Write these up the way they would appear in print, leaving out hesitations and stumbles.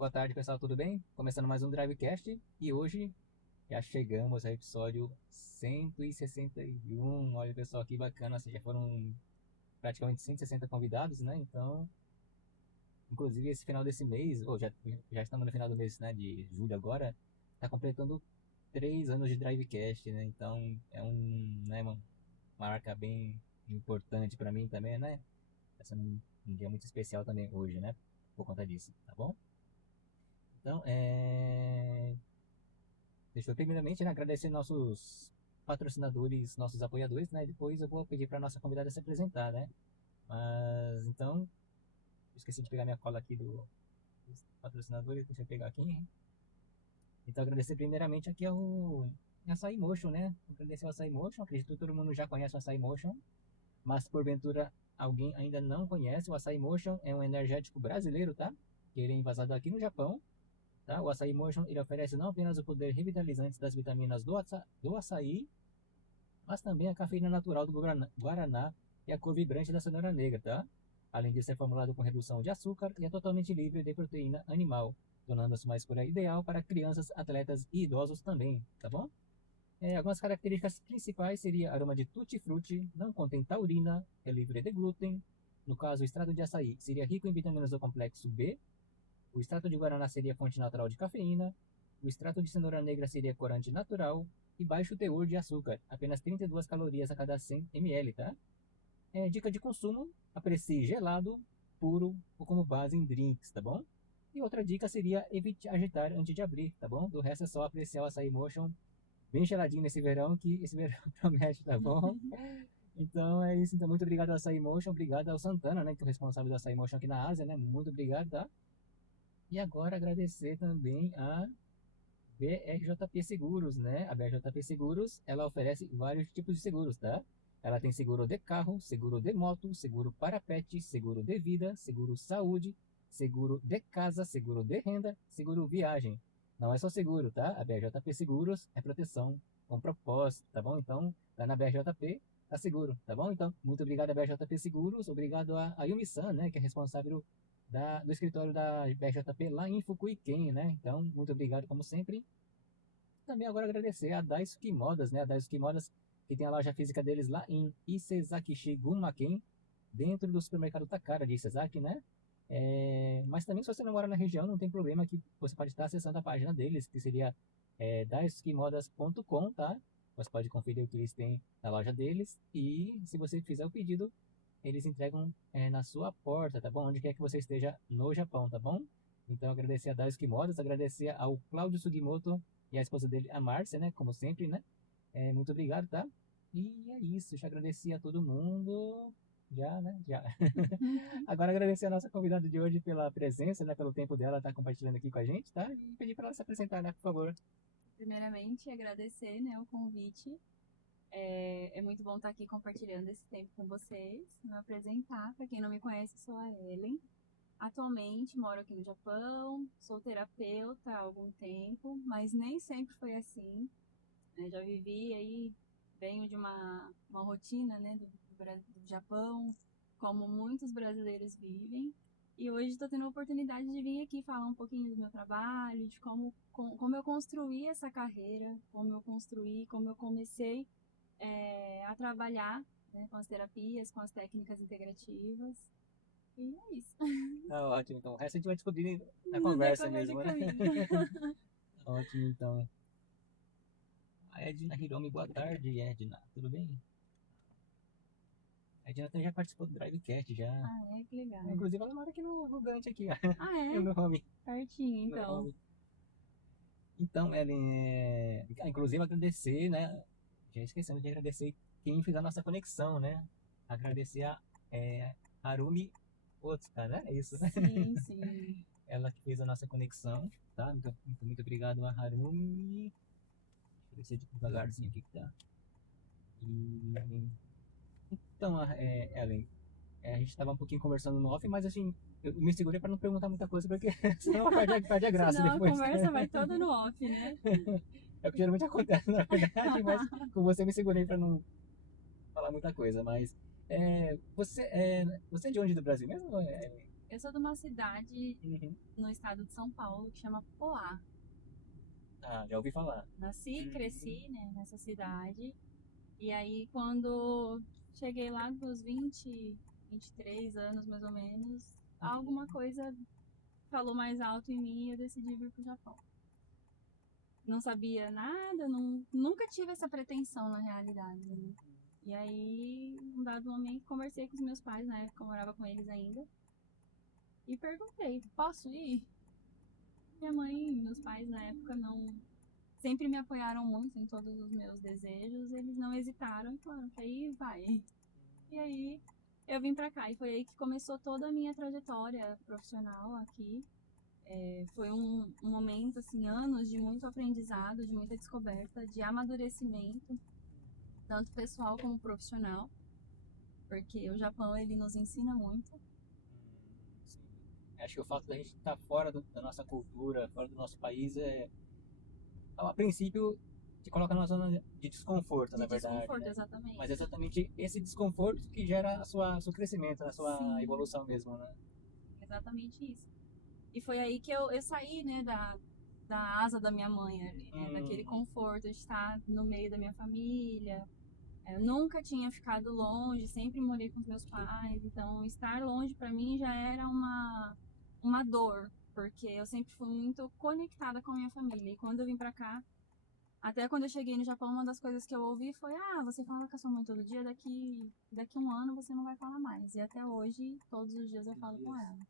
Boa tarde, pessoal, tudo bem? Começando mais um Drivecast e hoje já chegamos ao episódio 161. Olha, pessoal, que bacana, assim, já foram praticamente 160 convidados, né? Então, inclusive esse final desse mês, ou já estamos no final do mês, né, de julho agora, está completando 3 anos de Drivecast, né? Então, é uma marca bem importante para mim também, né? Essa é um dia muito especial também hoje, né? Por conta disso, tá bom? Então, deixa eu primeiramente, né, agradecer nossos patrocinadores, nossos apoiadores, né? Depois eu vou pedir para nossa convidada se apresentar, né? Mas então, esqueci de pegar minha cola aqui dos patrocinadores, deixa eu pegar aqui. Então, agradecer primeiramente aqui ao Açaí Motion, né? Agradecer ao Açaí Motion, acredito que todo mundo já conhece o Açaí Motion, mas porventura alguém ainda não conhece. O Açaí Motion é um energético brasileiro, tá? Que ele é envasado aqui no Japão. Tá? O Açaí Motion ele oferece não apenas o poder revitalizante das vitaminas do açaí, mas também a cafeína natural do guaraná e a cor vibrante da cenoura negra, tá? Além de ser formulado com redução de açúcar e é totalmente livre de proteína animal, tornando-se uma escolha ideal para crianças, atletas e idosos também, tá bom? Algumas características principais seria aroma de tutti-frutti, não contém taurina, é livre de glúten. No caso, o extrato de açaí seria rico em vitaminas do complexo B. O extrato de guaraná seria fonte natural de cafeína. O extrato de cenoura negra seria corante natural e baixo teor de açúcar, apenas 32 calorias a cada 100 ml, tá? Dica de consumo: aprecie gelado, puro ou como base em drinks, tá bom? E outra dica seria evite agitar antes de abrir, tá bom? Do resto é só apreciar o açaí motion bem geladinho nesse verão, que esse verão promete, tá bom? Então é isso. Então, muito obrigado ao Açaí Motion, obrigado ao Santana, né, que é o responsável do Açaí Motion aqui na Ásia, né? Muito obrigado, tá? E agora agradecer também a BRJP Seguros, né? A BRJP Seguros, ela oferece vários tipos de seguros, tá? Ela tem seguro de carro, seguro de moto, seguro para pet, seguro de vida, seguro saúde, seguro de casa, seguro de renda, seguro viagem. Não é só seguro, tá? A BRJP Seguros é proteção com propósito, tá bom? Então, lá na BRJP, tá seguro, tá bom? Então, muito obrigado a BRJP Seguros, obrigado a Yumi-san, né, que é responsável do escritório da BJP lá em Fukuiken, né? Então, muito obrigado como sempre. Também agora agradecer a Daisuke Modas, né? A Daisuke Modas, que tem a loja física deles lá em Isezakishi Gunmaken, dentro do supermercado Takara de Isezaki, né? Mas também se você não mora na região, não tem problema que você pode estar acessando a página deles, que seria daisukemodas.com, tá? Você pode conferir o que eles têm na loja deles e se você fizer o pedido, eles entregam na sua porta, tá bom? Onde quer que você esteja no Japão, tá bom? Então agradecer a Daisuke Modas, agradecer ao Claudio Sugimoto e a esposa dele, a Márcia, né? Como sempre, né? Muito obrigado, tá? E é isso, já agradeci a todo mundo. Já, né? Já. Agora agradecer a nossa convidada de hoje pela presença, né? Pelo tempo dela estar compartilhando aqui com a gente, tá? E pedir para ela se apresentar, né? Por favor. Primeiramente, agradecer, né, o convite. É muito bom estar aqui compartilhando esse tempo com vocês. Me apresentar, para quem não me conhece, sou a Ellen. Atualmente moro aqui no Japão, sou terapeuta há algum tempo, mas nem sempre foi assim. Já vivi aí, venho de uma rotina, né, do Japão, como muitos brasileiros vivem. E hoje estou tendo a oportunidade de vir aqui falar um pouquinho do meu trabalho, de como eu construí essa carreira, como eu comecei a trabalhar, né, com as terapias, com as técnicas integrativas. E é isso, Tá ótimo, então. O resto a gente vai descobrir na no conversa decorrer do mesmo, né? caminho. Ótimo, então. A Edna Hiromi, boa tarde, Edna. Tudo bem? A Edna até já participou do Drivecast, já. Ah, é, que legal. Inclusive, ela mora aqui no Dante, aqui, ó. Ah, No é? meu home. Pertinho, No meu então. home. Então, Ellen, inclusive agradecer, né? Já esquecendo de agradecer quem fez a nossa conexão, né? Agradecer a Harumi Otsuka, né? É isso, né? Sim, sim. Ela que fez a nossa conexão, tá? Muito obrigado a Harumi. Deixa eu ver se é devagarzinho aqui que tá. E, então, Ellen, a gente estava um pouquinho conversando no off, mas assim, eu me segurei para não perguntar muita coisa, porque senão perde a graça Senão a depois. conversa vai toda no off, né? É o que geralmente acontece, na verdade, mas com você me segurei para não falar muita coisa. Mas você é de onde do Brasil mesmo? Eu sou de uma cidade Uhum. no estado de São Paulo que chama Poá. Ah, já ouvi falar. Nasci e Uhum. cresci, né, nessa cidade. E aí, quando cheguei lá dos 20, 23 anos mais ou menos, alguma coisa falou mais alto em mim e eu decidi vir pro Japão. Não sabia nada, nunca tive essa pretensão na realidade, né? E aí, num dado momento, conversei com os meus pais, na época eu morava com eles ainda, e perguntei: posso ir? Minha mãe e meus pais na época não. Sempre me apoiaram muito em todos os meus desejos, eles não hesitaram e falaram que aí vai. E aí eu vim pra cá e foi aí que começou toda a minha trajetória profissional aqui. Foi um momento, assim, anos de muito aprendizado, de muita descoberta, de amadurecimento, tanto pessoal como profissional, porque o Japão ele nos ensina muito. Sim. Acho que o fato da gente estar fora da nossa cultura, fora do nosso país, a princípio, te coloca numa zona de desconforto, De na verdade, desconforto, né? exatamente. Mas é exatamente esse desconforto que gera seu crescimento, a sua Sim, evolução mesmo, né? exatamente isso. E foi aí que eu saí, né, da asa da minha mãe ali, né, daquele Hum, conforto de estar no meio da minha família. Eu nunca tinha ficado longe, sempre morei com os meus pais, então estar longe para mim já era uma dor, porque eu sempre fui muito conectada com a minha família. E quando eu vim para cá, até quando eu cheguei no Japão, uma das coisas que eu ouvi foi: ah, você fala com a sua mãe todo dia, daqui um ano você não vai falar mais. E até hoje, todos os dias eu falo com ela.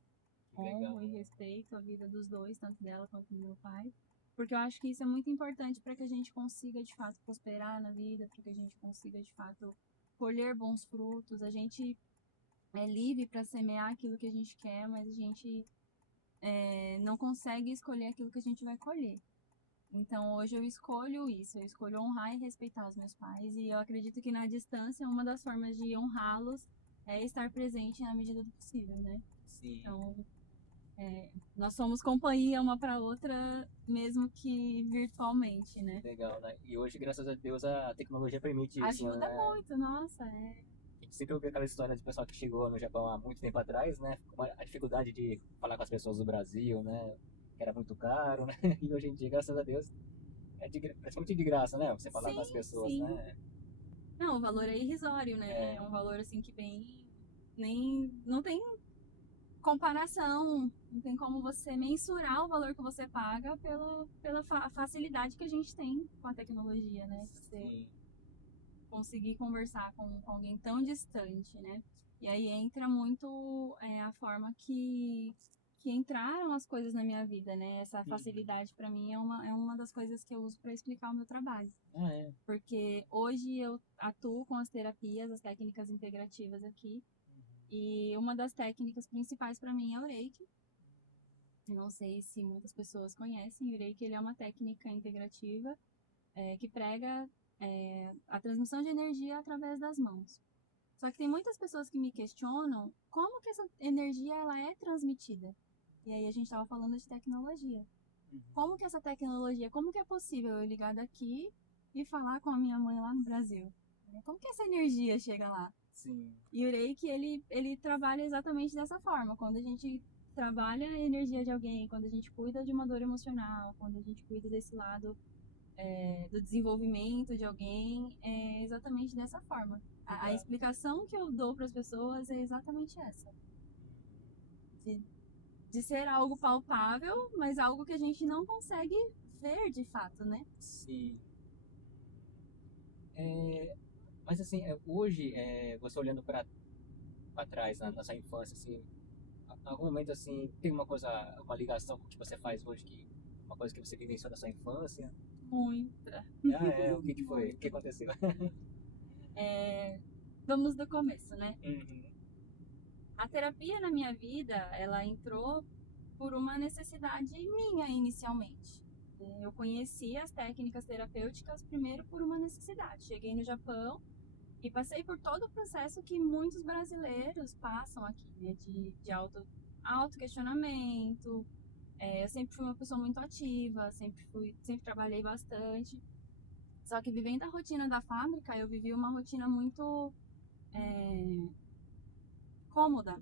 que legal. Honro e respeito a vida dos dois, tanto dela quanto do meu pai, porque eu acho que isso é muito importante para que a gente consiga de fato prosperar na vida, para que a gente consiga de fato colher bons frutos. A gente é livre para semear aquilo que a gente quer, mas a gente não consegue escolher aquilo que a gente vai colher. Então hoje eu escolho isso, eu escolho honrar e respeitar os meus pais, e eu acredito que na distância uma das formas de honrá-los é estar presente na medida do possível, né? Sim, Então, nós somos companhia uma para outra, mesmo que virtualmente, né? legal, né? E hoje, graças a Deus, a tecnologia permite isso, Ajuda né? muito, nossa, A gente sempre ouve aquela história de pessoal que chegou no Japão há muito tempo atrás, né? Com a dificuldade de falar com as pessoas do Brasil, né? Que era muito caro, né? E hoje em dia, graças a Deus, praticamente de graça, né? Você falar com as sim, pessoas, sim. né? Não, o valor é irrisório, né? É, É um valor assim que nem não tem comparação, não tem como você mensurar o valor que você paga pela facilidade que a gente tem com a tecnologia, né? Você sim. conseguir conversar com alguém tão distante, né? E aí entra muito a forma que entraram as coisas na minha vida, né? Essa Uhum. facilidade para mim é uma das coisas que eu uso para explicar o meu trabalho. Ah, é. Porque hoje eu atuo com as terapias, as técnicas integrativas aqui, e uma das técnicas principais para mim é o Reiki. Não sei se muitas pessoas conhecem, o Reiki ele é uma técnica integrativa que prega a transmissão de energia através das mãos. Só que tem muitas pessoas que me questionam como que essa energia ela é transmitida. E aí a gente estava falando de tecnologia. Uhum. Como que essa tecnologia, como que é possível eu ligar daqui e falar com a minha mãe lá no Brasil? Como que essa energia chega lá? Sim. E o Reiki, ele trabalha exatamente dessa forma. Quando a gente trabalha a energia de alguém, quando a gente cuida de uma dor emocional, quando a gente cuida desse lado do desenvolvimento de alguém, é exatamente dessa forma. A Legal. explicação que eu dou para as pessoas é exatamente essa. De, de ser algo palpável, mas algo que a gente não consegue ver de fato, né? Sim. É, mas assim, hoje, você olhando para trás na sua infância, assim, algum momento assim, tem uma coisa, uma ligação com o que você faz hoje, uma coisa que você vivenciou na sua infância? Muita, Ah, o que foi? O que muita. aconteceu? Vamos do começo, né? Uhum. A terapia na minha vida, ela entrou por uma necessidade minha inicialmente. Eu conheci as técnicas terapêuticas primeiro por uma necessidade. Cheguei no Japão e passei por todo o processo que muitos brasileiros passam aqui, né? De auto-questionamento. Eu sempre fui uma pessoa muito ativa, sempre trabalhei bastante. Só que vivendo a rotina da fábrica, eu vivi uma rotina muito cômoda.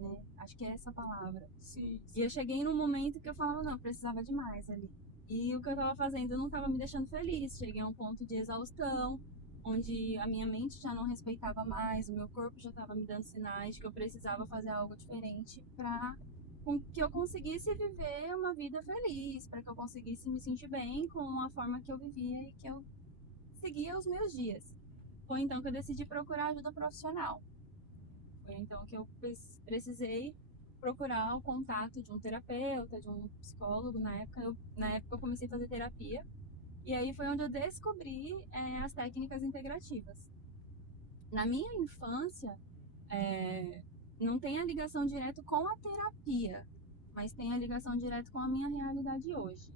né? Acho que é essa a palavra. Sim, E eu cheguei num momento que eu falava, não, eu precisava de mais ali. E o que eu tava fazendo não tava me deixando feliz. Cheguei a um ponto de exaustão, onde a minha mente já não respeitava mais, o meu corpo já tava me dando sinais de que eu precisava fazer algo diferente pra que eu conseguisse viver uma vida feliz, para que eu conseguisse me sentir bem com a forma que eu vivia e que eu seguia os meus dias. Foi então que eu decidi procurar ajuda profissional. Foi então que eu precisei procurar o contato de um terapeuta, de um psicólogo. Na época eu comecei a fazer terapia. E aí foi onde eu descobri as técnicas integrativas. Na minha infância, não tem a ligação direta com a terapia, mas tem a ligação direta com a minha realidade hoje.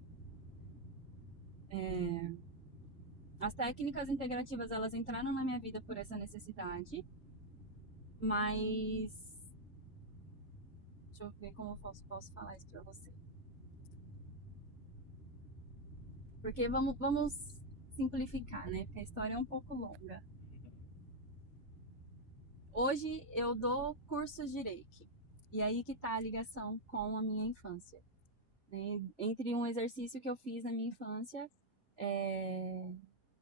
As técnicas integrativas, elas entraram na minha vida por essa necessidade, mas deixa eu ver como eu posso falar isso pra você. Porque vamos simplificar, né? Porque a história é um pouco longa. Hoje eu dou cursos de Reiki. E aí que tá a ligação com a minha infância. Né? Entre um exercício que eu fiz na minha infância,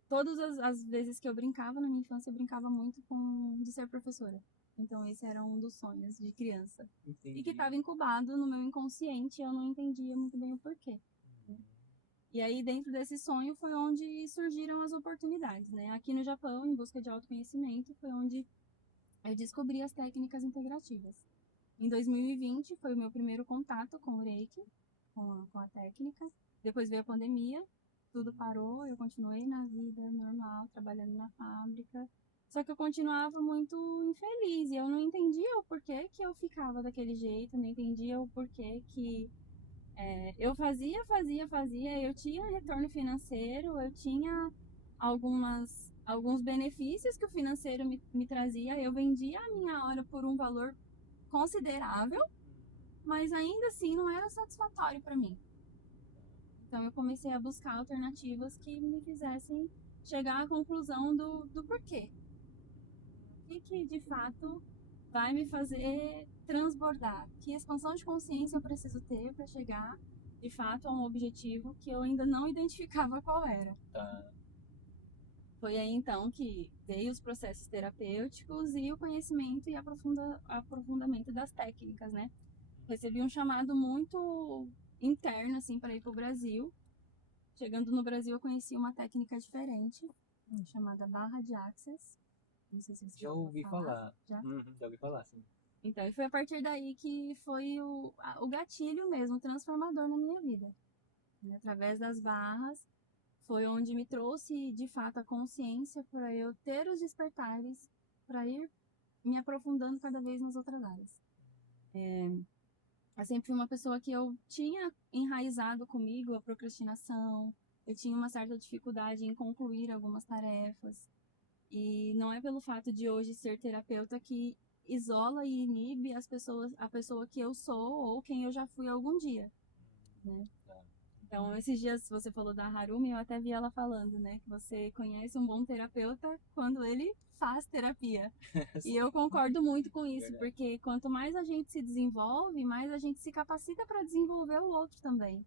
todas as vezes que eu brincava na minha infância, eu brincava muito de ser professora. Então esse era um dos sonhos de criança. entendi. E que estava incubado no meu inconsciente, eu não entendia muito bem o porquê. E aí, dentro desse sonho, foi onde surgiram as oportunidades, né? Aqui no Japão, em busca de autoconhecimento, foi onde eu descobri as técnicas integrativas. Em 2020, foi o meu primeiro contato com o Reiki, com a técnica. Depois veio a pandemia, tudo parou, eu continuei na vida normal, trabalhando na fábrica. Só que eu continuava muito infeliz e eu não entendia o porquê que eu ficava daquele jeito, não entendia o porquê que eu fazia, eu tinha retorno financeiro, eu tinha alguns benefícios que o financeiro me trazia, eu vendia a minha hora por um valor considerável, mas ainda assim não era satisfatório para mim. Então eu comecei a buscar alternativas que me fizessem chegar à conclusão do porquê. O que de fato vai me fazer transbordar? Que expansão de consciência eu preciso ter para chegar de fato a um objetivo que eu ainda não identificava qual era. Tá. Foi aí então que veio os processos terapêuticos e o conhecimento e aprofundamento das técnicas, né? Recebi um chamado muito interno assim para ir para o Brasil. Chegando no Brasil eu conheci uma técnica diferente, chamada barra de Access. Não sei se você Já ouvi falar. Já? Já ouvi falar, sim. Então, e foi a partir daí que foi o gatilho mesmo, transformador na minha vida. Através das barras, foi onde me trouxe, de fato, a consciência para eu ter os despertares, para ir me aprofundando cada vez nas outras áreas. Eu sempre fui uma pessoa que eu tinha enraizado comigo a procrastinação, eu tinha uma certa dificuldade em concluir algumas tarefas. E não é pelo fato de hoje ser terapeuta que isola e inibe a pessoa que eu sou ou quem eu já fui algum dia, né? Então, esses dias você falou da Harumi, eu até vi ela falando, né, que você conhece um bom terapeuta quando ele faz terapia. E eu concordo muito com isso, Verdade. porque quanto mais a gente se desenvolve, mais a gente se capacita para desenvolver o outro também.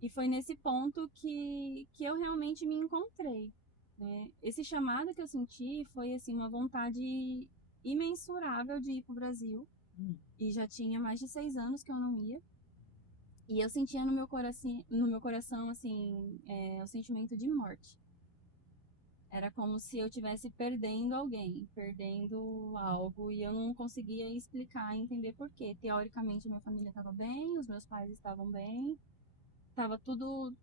E foi nesse ponto que eu realmente me encontrei, né? Esse chamado que eu senti foi assim uma vontade imensurável de ir para o Brasil. E já tinha mais de 6 anos que eu não ia. E eu sentia no meu coração assim, o sentimento de morte. Era como se eu estivesse perdendo alguém, perdendo algo, e eu não conseguia explicar, entender por quê. Teoricamente, minha família estava bem, os meus pais estavam bem, estava tudo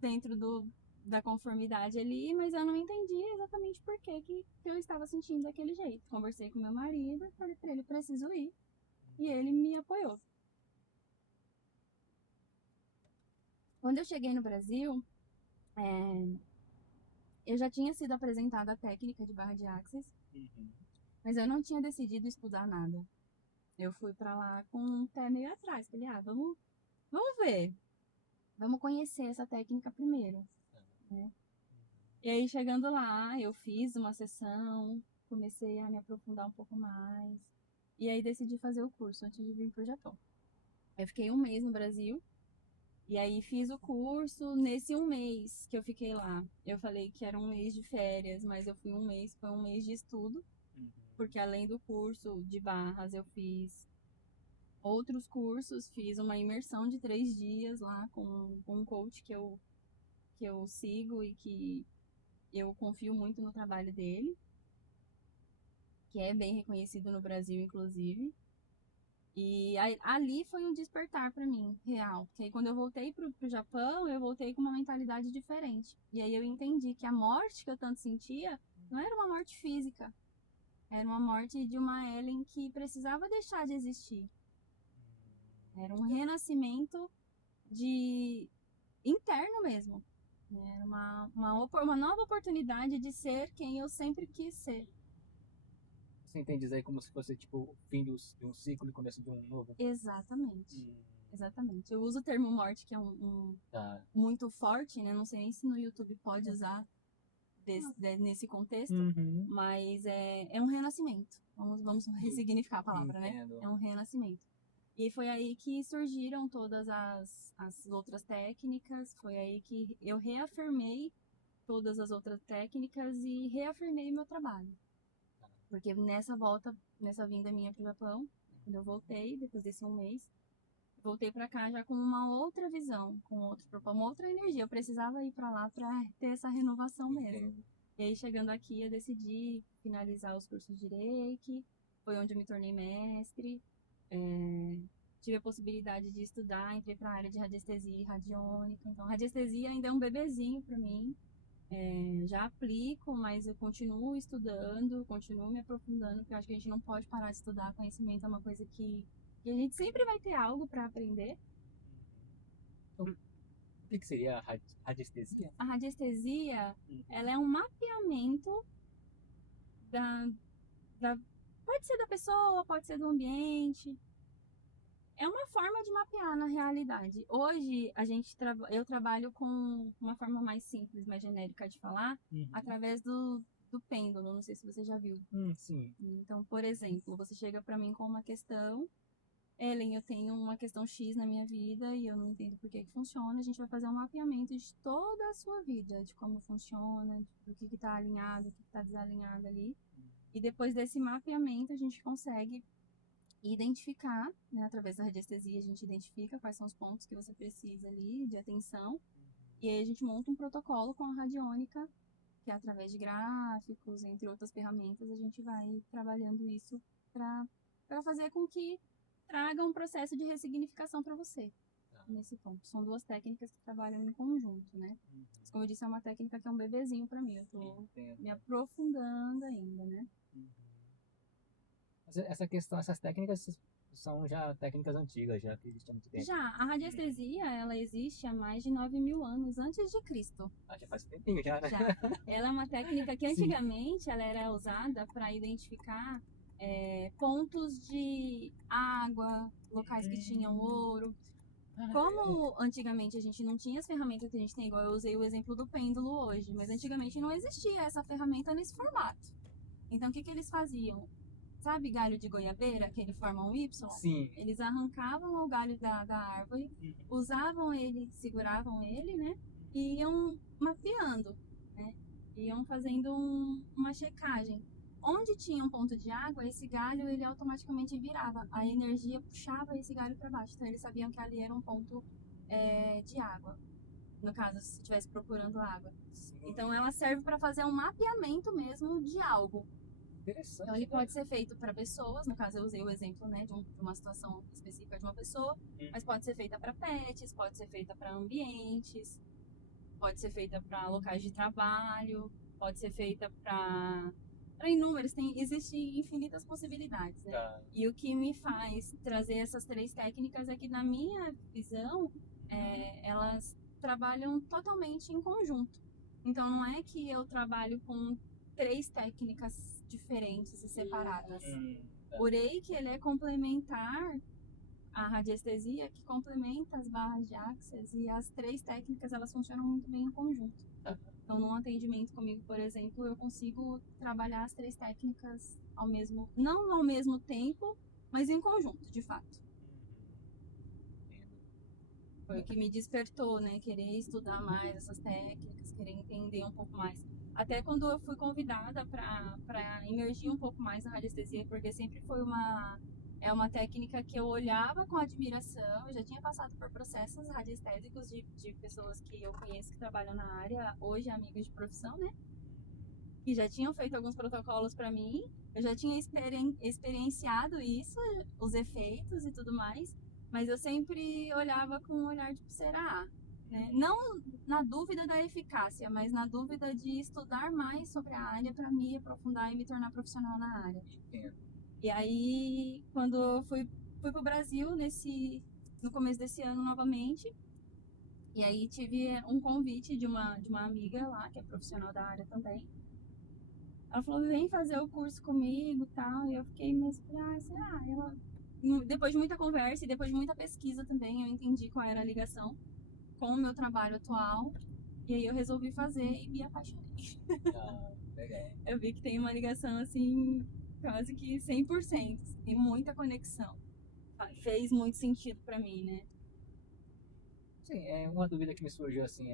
dentro da conformidade ali, mas eu não entendia exatamente por que eu estava sentindo daquele jeito. Conversei com meu marido, falei para ele, preciso ir, e ele me apoiou. Quando eu cheguei no Brasil, eu já tinha sido apresentada a técnica de barra de Access, mas eu não tinha decidido estudar nada. Eu fui pra lá com um pé meio atrás. Falei, vamos ver. Vamos conhecer essa técnica primeiro, né? E aí, chegando lá, eu fiz uma sessão, comecei a me aprofundar um pouco mais. E aí decidi fazer o curso antes de vir pro Japão. Eu fiquei um mês no Brasil. E aí fiz o curso. Nesse um mês que eu fiquei lá, eu falei que era um mês de férias, mas eu fui um mês, foi um mês de estudo. Porque além do curso de barras, eu fiz outros cursos, fiz uma imersão de 3 dias lá com um coach que eu sigo e que eu confio muito no trabalho dele, que é bem reconhecido no Brasil, inclusive. E ali foi um despertar para mim, real. Porque aí, quando eu voltei pro Japão, eu voltei com uma mentalidade diferente. E aí eu entendi que a morte que eu tanto sentia não era uma morte física. Era uma morte de uma Ellen que precisava deixar de existir. Era um renascimento interno mesmo. Era uma nova oportunidade de ser quem eu sempre quis ser. Você entende isso aí como se fosse, tipo, o fim de um ciclo e começo de um novo? Exatamente. Exatamente. Eu uso o termo morte, que é Tá. muito forte, né? Não sei nem se no YouTube pode usar nesse contexto, mas é um renascimento. Vamos ressignificar a palavra, Entendo. né? É um renascimento. E foi aí que surgiram todas as outras técnicas, foi aí que eu reafirmei todas as outras técnicas e reafirmei meu trabalho. Porque nessa vinda minha pro Japão, quando eu voltei, depois desse um mês, voltei para cá já com uma outra visão, com outro propósito, uma outra energia. Eu precisava ir para lá para ter essa renovação mesmo. E aí, chegando aqui, eu decidi finalizar os cursos de Reiki, foi onde eu me tornei mestre. Tive a possibilidade de estudar, entrei para a área de radiestesia e radiônica. Então, radiestesia ainda é um bebezinho para mim. Já aplico, mas eu continuo estudando, continuo me aprofundando, porque eu acho que a gente não pode parar de estudar. Conhecimento é uma coisa que a gente sempre vai ter algo para aprender. Então, o que seria a radiestesia? A radiestesia, ela é um mapeamento pode ser da pessoa, pode ser do ambiente. É uma forma de mapear na realidade. Hoje eu trabalho com uma forma mais simples, mais genérica de falar, através do pêndulo. Não sei se você já viu. Sim. Então, por exemplo, você chega para mim com uma questão: Ellen, eu tenho uma questão X na minha vida e eu não entendo por que funciona. A gente vai fazer um mapeamento de toda a sua vida, de como funciona, do que está alinhado, o que está desalinhado ali. E depois desse mapeamento, a gente consegue identificar, né, através da radiestesia, a gente identifica quais são os pontos que você precisa ali de atenção. E aí a gente monta um protocolo com a radiônica, que é através de gráficos, entre outras ferramentas, a gente vai trabalhando isso para fazer com que traga um processo de ressignificação para você. Nesse ponto. São duas técnicas que trabalham em conjunto, né? Mas, como eu disse, é uma técnica que é um bebezinho para mim. Eu tô me aprofundando ainda, né? Essas técnicas são já técnicas antigas, já que existem há muito tempo. Já, a radiestesia, ela existe há mais de 9.000 anos antes de Cristo. Já faz um tempinho já, né? Já. Ela é uma técnica que antigamente ela era usada para identificar pontos de água, locais que tinham ouro. Como antigamente a gente não tinha as ferramentas que a gente tem, igual eu usei o exemplo do pêndulo hoje, mas antigamente não existia essa ferramenta nesse formato. Então, o que eles faziam? Sabe galho de goiabeira, que ele forma um Y? Sim. Eles arrancavam o galho da árvore, usavam ele, seguravam ele, né? E iam mapeando, né? Iam fazendo uma checagem. Onde tinha um ponto de água, esse galho ele automaticamente virava. A energia puxava esse galho para baixo. Então eles sabiam que ali era um ponto de água. No caso, se estivesse procurando água. Sim. Então ela serve para fazer um mapeamento mesmo de algo. Interessante. Então ele pode ser feito para pessoas, no caso eu usei o exemplo, né, de uma situação específica de uma pessoa, mas pode ser feita para pets, pode ser feita para ambientes, pode ser feita para locais de trabalho, pode ser feita para inúmeros, existem infinitas possibilidades, né? Tá. E o que me faz trazer essas 3 técnicas é que, na minha visão, elas trabalham totalmente em conjunto. Então não é que eu trabalho com 3 técnicas diferentes e separadas. O Reiki, ele é complementar à radiestesia, que complementa as barras de Axis, e as 3 técnicas, elas funcionam muito bem em conjunto. Então, num atendimento comigo, por exemplo, eu consigo trabalhar as 3 técnicas não ao mesmo tempo, mas em conjunto, de fato. Entendo. Foi o que me despertou, né? Querer estudar mais essas técnicas, querer entender um pouco mais. Até quando eu fui convidada para imergir um pouco mais na radiestesia, porque sempre foi uma técnica que eu olhava com admiração. Eu já tinha passado por processos radiestésicos de pessoas que eu conheço que trabalham na área, hoje amigas de profissão, né? Que já tinham feito alguns protocolos para mim. Eu já tinha experienciado isso, os efeitos e tudo mais, mas eu sempre olhava com um olhar de será? Né? Não na dúvida da eficácia, mas na dúvida de estudar mais sobre a área para me aprofundar e me tornar profissional na área. Entendo. E aí, quando eu fui pro Brasil no começo desse ano novamente, e aí tive um convite de uma amiga lá, que é profissional da área também. Ela falou, vem fazer o curso comigo e tal. E eu fiquei, mas, será? Ela, depois de muita conversa e depois de muita pesquisa também, eu entendi qual era a ligação com o meu trabalho atual. E aí eu resolvi fazer e me apaixonei. Ah, legal. Eu vi que tem uma ligação, assim, quase que 100%. Tem muita conexão. Fez muito sentido pra mim, né? Sim, é uma dúvida que me surgiu assim,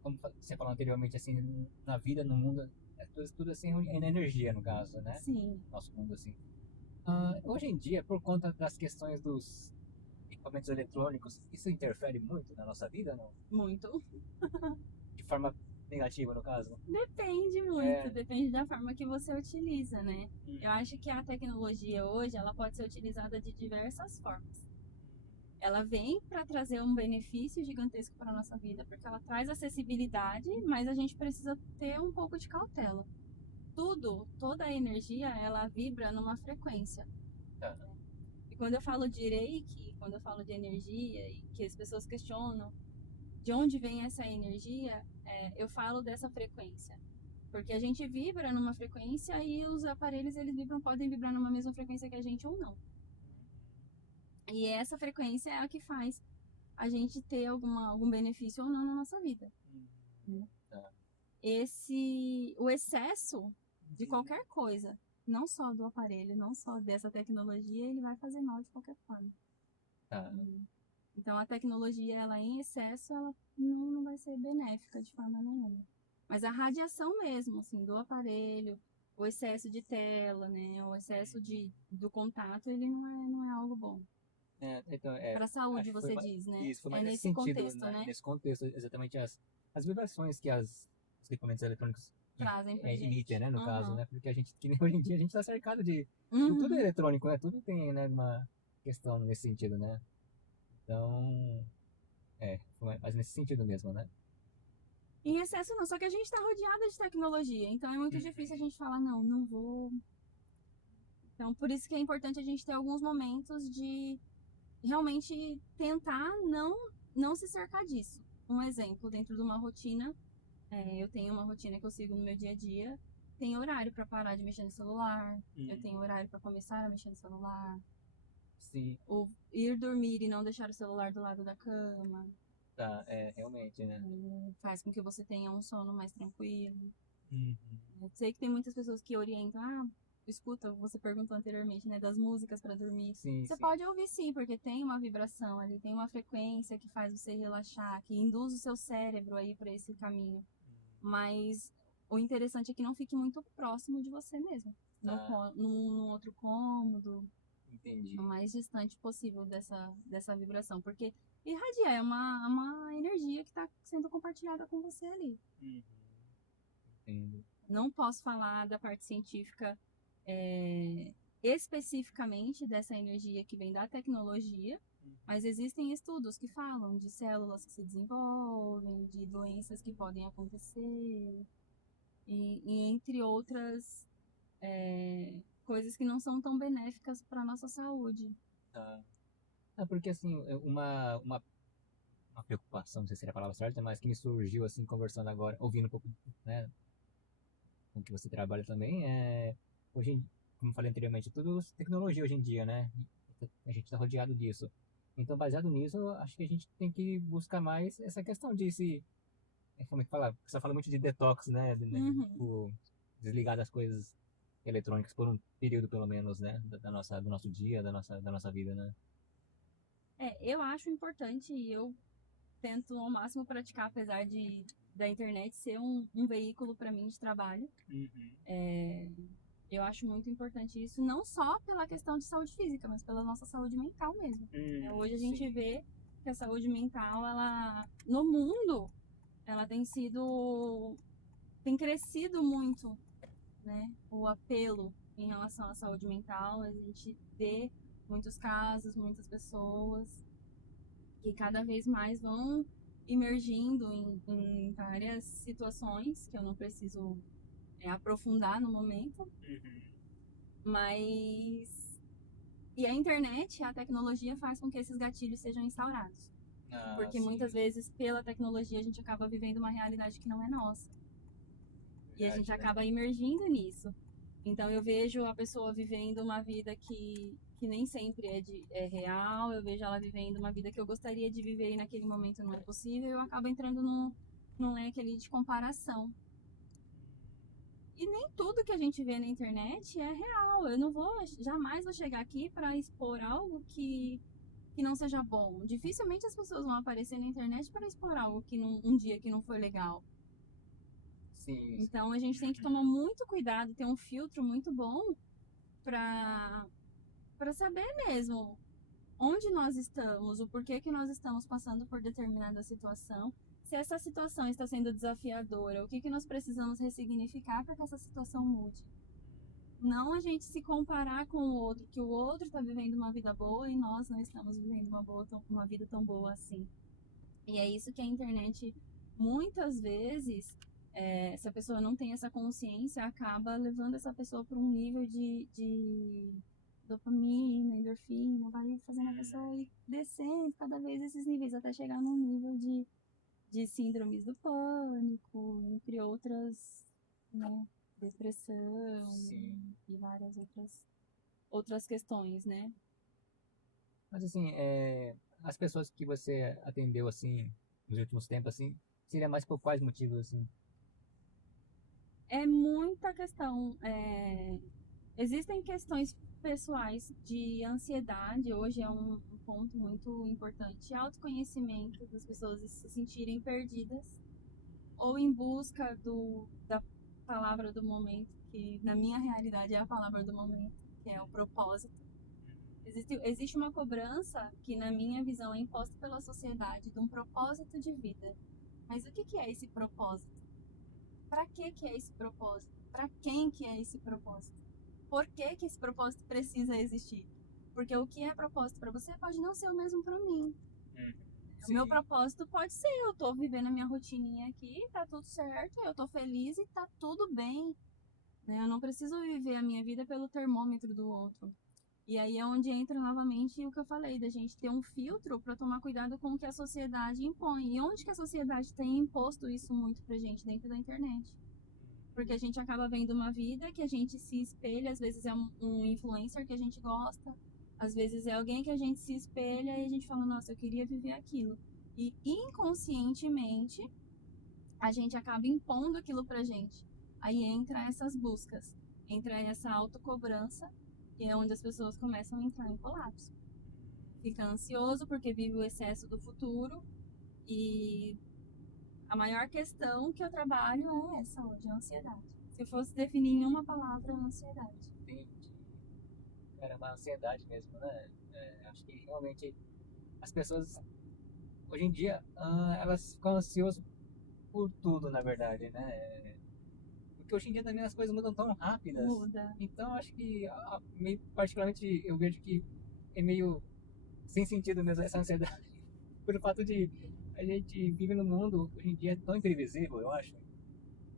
como você falou anteriormente, assim, na vida, no mundo, tudo assim é na energia, no caso, né? Sim, Nosso mundo, assim. Hoje em dia, por conta das questões dos equipamentos eletrônicos, isso interfere muito na nossa vida, não? muito. De forma negativa, no caso? Depende muito, depende da forma que você utiliza, né? Eu acho que a tecnologia hoje, ela pode ser utilizada de diversas formas. Ela vem para trazer um benefício gigantesco para nossa vida, porque ela traz acessibilidade, mas a gente precisa ter um pouco de cautela. Toda a energia, ela vibra numa frequência. Tá. E quando eu falo de Reiki, quando eu falo de energia e que as pessoas questionam de onde vem essa energia, eu falo dessa frequência. Porque a gente vibra numa frequência e os aparelhos podem vibrar numa mesma frequência que a gente ou não. E essa frequência é a que faz a gente ter algum benefício ou não na nossa vida. Né? Tá. O excesso de qualquer coisa, não só do aparelho, não só dessa tecnologia, ele vai fazer mal de qualquer forma. Tá. Então a tecnologia, ela em excesso, ela não vai ser benéfica de forma nenhuma. Mas a radiação mesmo, assim, do aparelho, o excesso de tela, né, o excesso do contato, ele não é algo bom. Então, Para a acho saúde, que foi você diz, né? isso, foi É mais nesse nesse sentido, contexto, né? nesse contexto, exatamente as vibrações que os equipamentos eletrônicos Trazem pra gente. emitem, né, no caso, Uhum. né, porque que nem hoje em dia a gente está cercado de tudo é Uhum. eletrônico, né, tudo tem, né, uma questão nesse sentido, né, então, foi mais nesse sentido mesmo, né. Em excesso não, só que a gente está rodeada de tecnologia, então é muito difícil a gente falar, não vou. Então, por isso que é importante a gente ter alguns momentos de realmente tentar não se cercar disso. Um exemplo, dentro de uma rotina, eu tenho uma rotina que eu sigo no meu dia a dia, tem horário para parar de mexer no celular, eu tenho horário para começar a mexer no celular, Sim, ou ir dormir e não deixar o celular do lado da cama, tá, realmente, né. faz com que você tenha um sono mais tranquilo. Uhum. Eu sei que tem muitas pessoas que orientam, escuta, você perguntou anteriormente, né, das músicas para dormir. Sim, Você sim. pode ouvir sim, porque tem uma vibração ali, tem uma frequência que faz você relaxar, que induz o seu cérebro aí para esse caminho. Mas o interessante é que não fique muito próximo de você mesmo. Num outro cômodo, Entendi. o mais distante possível dessa vibração. Porque irradiar é uma energia que está sendo compartilhada com você ali. Entendo. Não posso falar da parte científica especificamente dessa energia que vem da tecnologia, mas existem estudos que falam de células que se desenvolvem, de doenças que podem acontecer, e entre outras coisas que não são tão benéficas para a nossa saúde. Tá. Porque assim, uma preocupação, não sei se seria a palavra certa, mas que me surgiu assim, conversando agora, ouvindo um pouco, né, com que você trabalha também, como eu falei anteriormente, tudo tecnologia hoje em dia, né? A gente está rodeado disso. Então, baseado nisso, eu acho que a gente tem que buscar mais essa questão de como é que fala? Você fala muito de detox, né? Uhum. Tipo, desligar das coisas eletrônicos por um período, pelo menos, né? Do nosso dia, da nossa vida, né? Eu acho importante e eu tento ao máximo praticar, apesar da internet ser um veículo para mim de trabalho. Eu acho muito importante isso, não só pela questão de saúde física, mas pela nossa saúde mental mesmo. Hoje a gente vê que a saúde mental, ela, no mundo, ela tem crescido muito, né? O apelo em relação à saúde mental. A gente vê muitos casos, muitas pessoas que cada vez mais vão emergindo em várias situações que eu não preciso aprofundar no momento. Mas. E a internet, a tecnologia faz com que esses gatilhos sejam instaurados. Porque muitas vezes, pela tecnologia, a gente acaba vivendo uma realidade que não é nossa. E a gente acaba emergindo nisso. Então eu vejo a pessoa vivendo uma vida que nem sempre é real, eu vejo ela vivendo uma vida que eu gostaria de viver e naquele momento não é possível, eu acabo entrando num leque ali de comparação. E nem tudo que a gente vê na internet é real. Eu jamais vou chegar aqui para expor algo que não seja bom. Dificilmente as pessoas vão aparecer na internet para expor algo que um dia que não foi legal. Sim. Então a gente tem que tomar muito cuidado, ter um filtro muito bom para saber mesmo onde nós estamos, o porquê que nós estamos passando por determinada situação, se essa situação está sendo desafiadora, o que nós precisamos ressignificar para que essa situação mude. Não a gente se comparar com o outro, que o outro está vivendo uma vida boa e nós não estamos vivendo uma vida tão boa assim. E é isso que a internet, muitas vezes, se a pessoa não tem essa consciência, acaba levando essa pessoa para um nível de dopamina, endorfina, vai fazendo a pessoa ir descendo cada vez esses níveis, até chegar num nível de síndromes do pânico, entre outras, né, depressão. Sim. E várias outras questões, né? Mas assim, as pessoas que você atendeu assim nos últimos tempos, assim, seria mais por quais motivos, assim? É muita questão. Existem questões pessoais de ansiedade, hoje é um ponto muito importante. Autoconhecimento, das pessoas se sentirem perdidas ou em busca da palavra do momento, que na minha realidade é a palavra do momento, que é o propósito. Existe uma cobrança que, na minha visão, é imposta pela sociedade de um propósito de vida. Mas o que é esse propósito? Para que é esse propósito? Para quem que é esse propósito? Por que esse propósito precisa existir? Porque o que é propósito para você pode não ser o mesmo para mim. O meu propósito pode ser, eu tô vivendo a minha rotininha aqui, tá tudo certo, eu tô feliz e tá tudo bem. Né? Eu não preciso viver a minha vida pelo termômetro do outro. E aí é onde entra novamente o que eu falei, da gente ter um filtro para tomar cuidado com o que a sociedade impõe. E onde que a sociedade tem imposto isso muito pra gente? Dentro da internet. Porque a gente acaba vendo uma vida que a gente se espelha, às vezes é um influencer que a gente gosta, às vezes é alguém que a gente se espelha e a gente fala, nossa, eu queria viver aquilo. E inconscientemente a gente acaba impondo aquilo pra gente. Aí entra essas buscas, entra essa autocobrança, que é onde as pessoas começam a entrar em colapso. Fica ansioso porque vive o excesso do futuro e a maior questão que eu trabalho é essa hoje, a ansiedade. Se eu fosse definir em uma palavra, é ansiedade. Entendi. Era uma ansiedade mesmo, né? Acho que realmente as pessoas, hoje em dia, elas ficam ansiosas por tudo, na verdade, né? Porque hoje em dia também as coisas mudam tão rápidas. Muda. Então acho que, particularmente, eu vejo que é meio sem sentido mesmo essa ansiedade. Por o fato de a gente vive num mundo, hoje em dia, tão imprevisível, eu acho.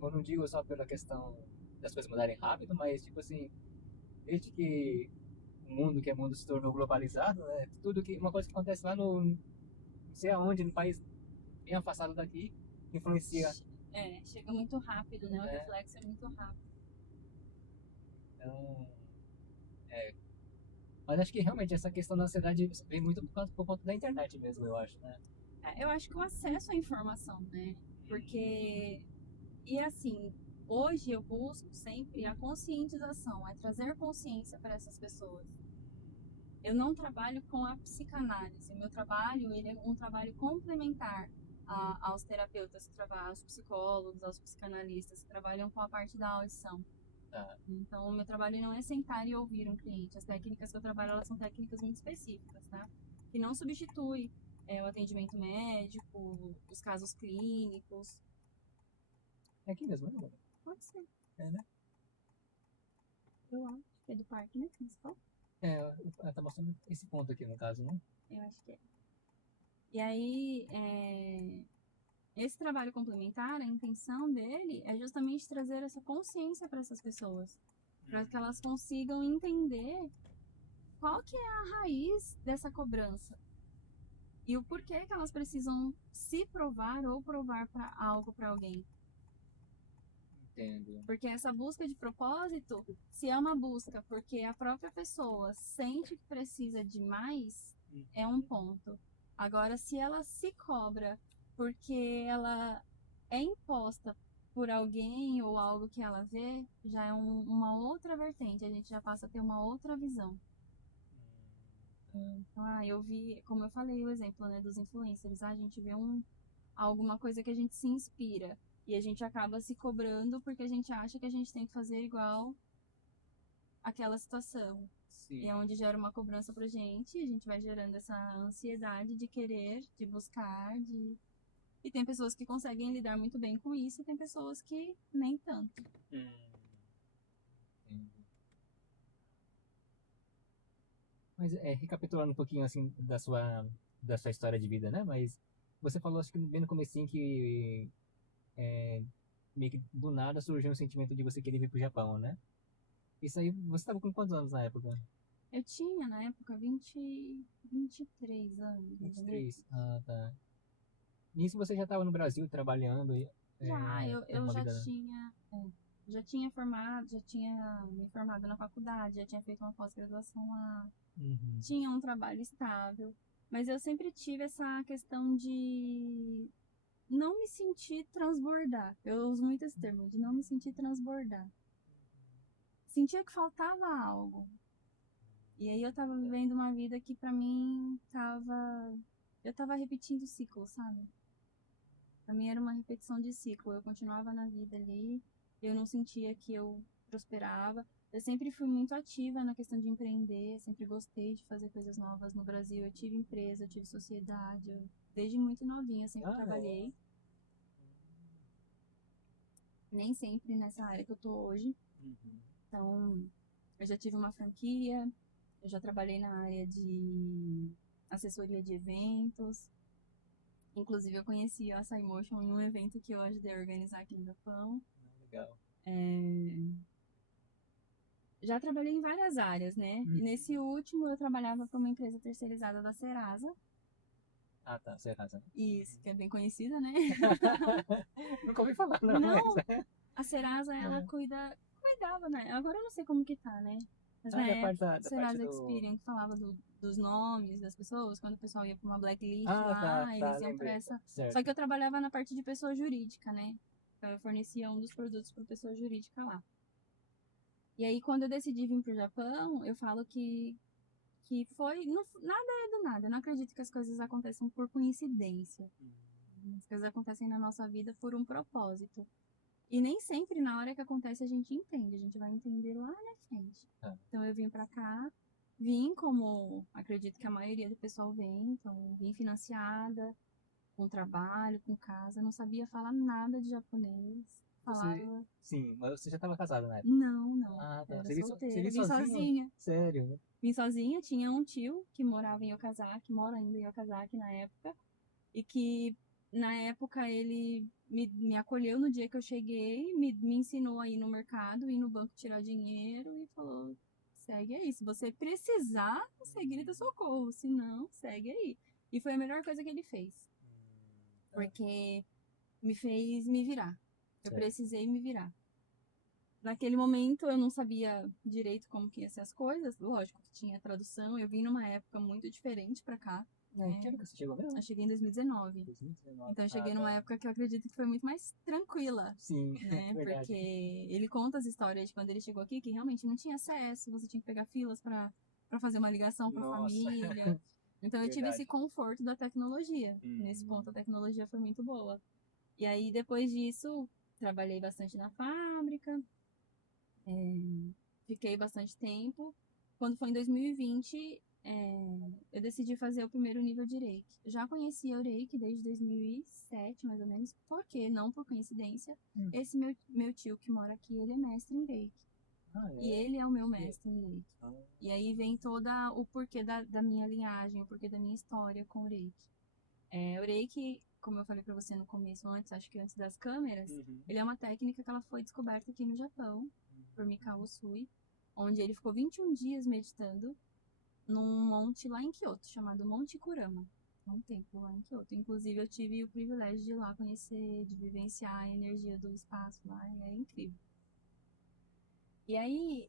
Eu não digo só pela questão das coisas mudarem rápido, mas, tipo assim, desde que que é mundo se tornou globalizado, né? Tudo que, uma coisa que acontece lá não sei aonde, no país bem afastado daqui, influencia. Chega muito rápido, né? O reflexo é muito rápido. Então, mas acho que realmente essa questão da ansiedade vem muito por conta da internet mesmo, eu acho, né? Eu acho que o acesso à informação, né? Porque, e assim, hoje eu busco sempre a conscientização, é trazer consciência para essas pessoas. Eu não trabalho com a psicanálise, o meu trabalho ele é um trabalho complementar aos terapeutas que trabalham, aos psicólogos, aos psicanalistas que trabalham com a parte da audição. Tá. Então, o meu trabalho não é sentar e ouvir um cliente. As técnicas que eu trabalho, elas são técnicas muito específicas, tá? Que não substitui o atendimento médico, os casos clínicos. É aqui mesmo, né? Pode ser, É, né? eu acho que é do parque, né? Principal? É, ela tá mostrando esse ponto aqui, no caso, né? Eu acho que é. E aí, esse trabalho complementar, a intenção dele é justamente trazer essa consciência para essas pessoas, para que elas consigam entender qual que é a raiz dessa cobrança e o porquê que elas precisam se provar ou provar para algo para alguém. Entendo. Porque essa busca de propósito, se é uma busca porque a própria pessoa sente que precisa de mais, é um ponto. Agora, se ela se cobra porque ela é imposta por alguém ou algo que ela vê, já é uma outra vertente, a gente já passa a ter uma outra visão. Então, eu vi, como eu falei, o exemplo, né, dos influencers, a gente vê alguma coisa que a gente se inspira e a gente acaba se cobrando porque a gente acha que a gente tem que fazer igual aquela situação. Sim. E é onde gera uma cobrança pra gente, a gente vai gerando essa ansiedade de querer, de buscar, E tem pessoas que conseguem lidar muito bem com isso e tem pessoas que nem tanto. Entendo. Mas recapitulando um pouquinho assim da sua história de vida, né? Mas você falou acho que bem no comecinho que meio que do nada surgiu um sentimento de você querer vir pro Japão, né? Isso aí, você estava com quantos anos na época? Eu tinha, na época, 23 anos. Mais ou menos. 23? Ah, tá. Nisso você já estava no Brasil trabalhando e Já, tendo eu uma já vida. tinha formado, já tinha me formado na faculdade, já tinha feito uma pós-graduação lá, Uhum. tinha um trabalho estável, mas eu sempre tive essa questão de não me sentir transbordar. Eu uso muito esse termo, de não me sentir transbordar. Sentia que faltava algo. E aí eu tava vivendo uma vida que pra mim eu tava repetindo ciclo, sabe? Pra mim era uma repetição de ciclo. Eu continuava na vida ali, eu não sentia que eu prosperava. Eu sempre fui muito ativa na questão de empreender, sempre gostei de fazer coisas novas no Brasil. Eu tive empresa, eu tive sociedade, desde muito novinha eu sempre Ah, trabalhei. Nem sempre nessa área que eu tô hoje. Uhum. Então, eu já tive uma franquia, eu já trabalhei na área de assessoria de eventos. Inclusive, eu conheci a Açaí Motion em um evento que eu ajudei a organizar aqui no Japão. Legal. Já trabalhei em várias áreas, né? E nesse último, eu trabalhava para uma empresa terceirizada da Serasa. Ah, tá, você tem razão. Isso, que é bem conhecida, né? Nunca ouvi falar, não, Não, mas. a Serasa, ela cuidava, né? Agora eu não sei como que tá, né? Mas Ah, na da parte, época, da parte Serasa do. Experian, que falava dos nomes das pessoas, quando o pessoal ia para uma blacklist Ah, tá, lá, tá, eles iam para lembrei. essa. Só Certo. que eu trabalhava na parte de pessoa jurídica, né? Então eu fornecia um dos produtos para pessoa jurídica lá. E aí, quando eu decidi vir pro Japão, eu falo que foi. Nada é do nada. Eu não acredito que as coisas aconteçam por coincidência. As coisas acontecem na nossa vida por um propósito. E nem sempre na hora que acontece a gente entende, a gente vai entender lá na frente. Ah. Então eu vim pra cá, vim como acredito que a maioria do pessoal vem, então vim financiada, com trabalho, com casa, não sabia falar nada de japonês, Você. falava. Sim, mas você já estava casada na época. Não, não, Ah, eu tá. era Você solteira, veio vim sozinha? sozinha. Sério? Vim sozinha, tinha um tio que morava em Okazaki, mora ainda em Okazaki na época, e que na época ele me acolheu no dia que eu cheguei, me ensinou a ir no mercado, ir no banco tirar dinheiro e falou: segue aí, se você precisar, você grita socorro, se não, segue aí. E foi a melhor coisa que ele fez, porque me fez me virar. Eu Certo. precisei me virar. Naquele momento eu não sabia direito como que ia ser as coisas, lógico que tinha tradução, eu vim numa época muito diferente pra cá, Que ano que você chegou mesmo? Eu cheguei em 2019. 2019. Então eu cheguei numa época que eu acredito que foi muito mais tranquila, Sim, né? verdade. Porque ele conta as histórias de quando ele chegou aqui, que realmente não tinha acesso, você tinha que pegar filas para fazer uma ligação para Nossa, família. Então eu tive esse verdade. conforto da tecnologia. Nesse ponto a tecnologia foi muito boa. E aí depois disso, trabalhei bastante na fábrica, fiquei bastante tempo. Quando foi em 2020, eu decidi fazer o primeiro nível de Reiki. Eu já conhecia o Reiki desde 2007, mais ou menos, porque, não por coincidência, esse meu tio que mora aqui, ele é mestre em Reiki. E ele é o meu mestre em Reiki. E aí vem todo o porquê da minha linhagem, o porquê da minha história com o Reiki. O Reiki, como eu falei pra você no começo, acho que antes das câmeras, ele é uma técnica que ela foi descoberta aqui no Japão, por Mikao Usui, onde ele ficou 21 dias meditando num monte lá em Kyoto, chamado Monte Kurama. É um templo lá em Kyoto. Inclusive, eu tive o privilégio de ir lá conhecer, de vivenciar a energia do espaço lá, e é incrível. E aí,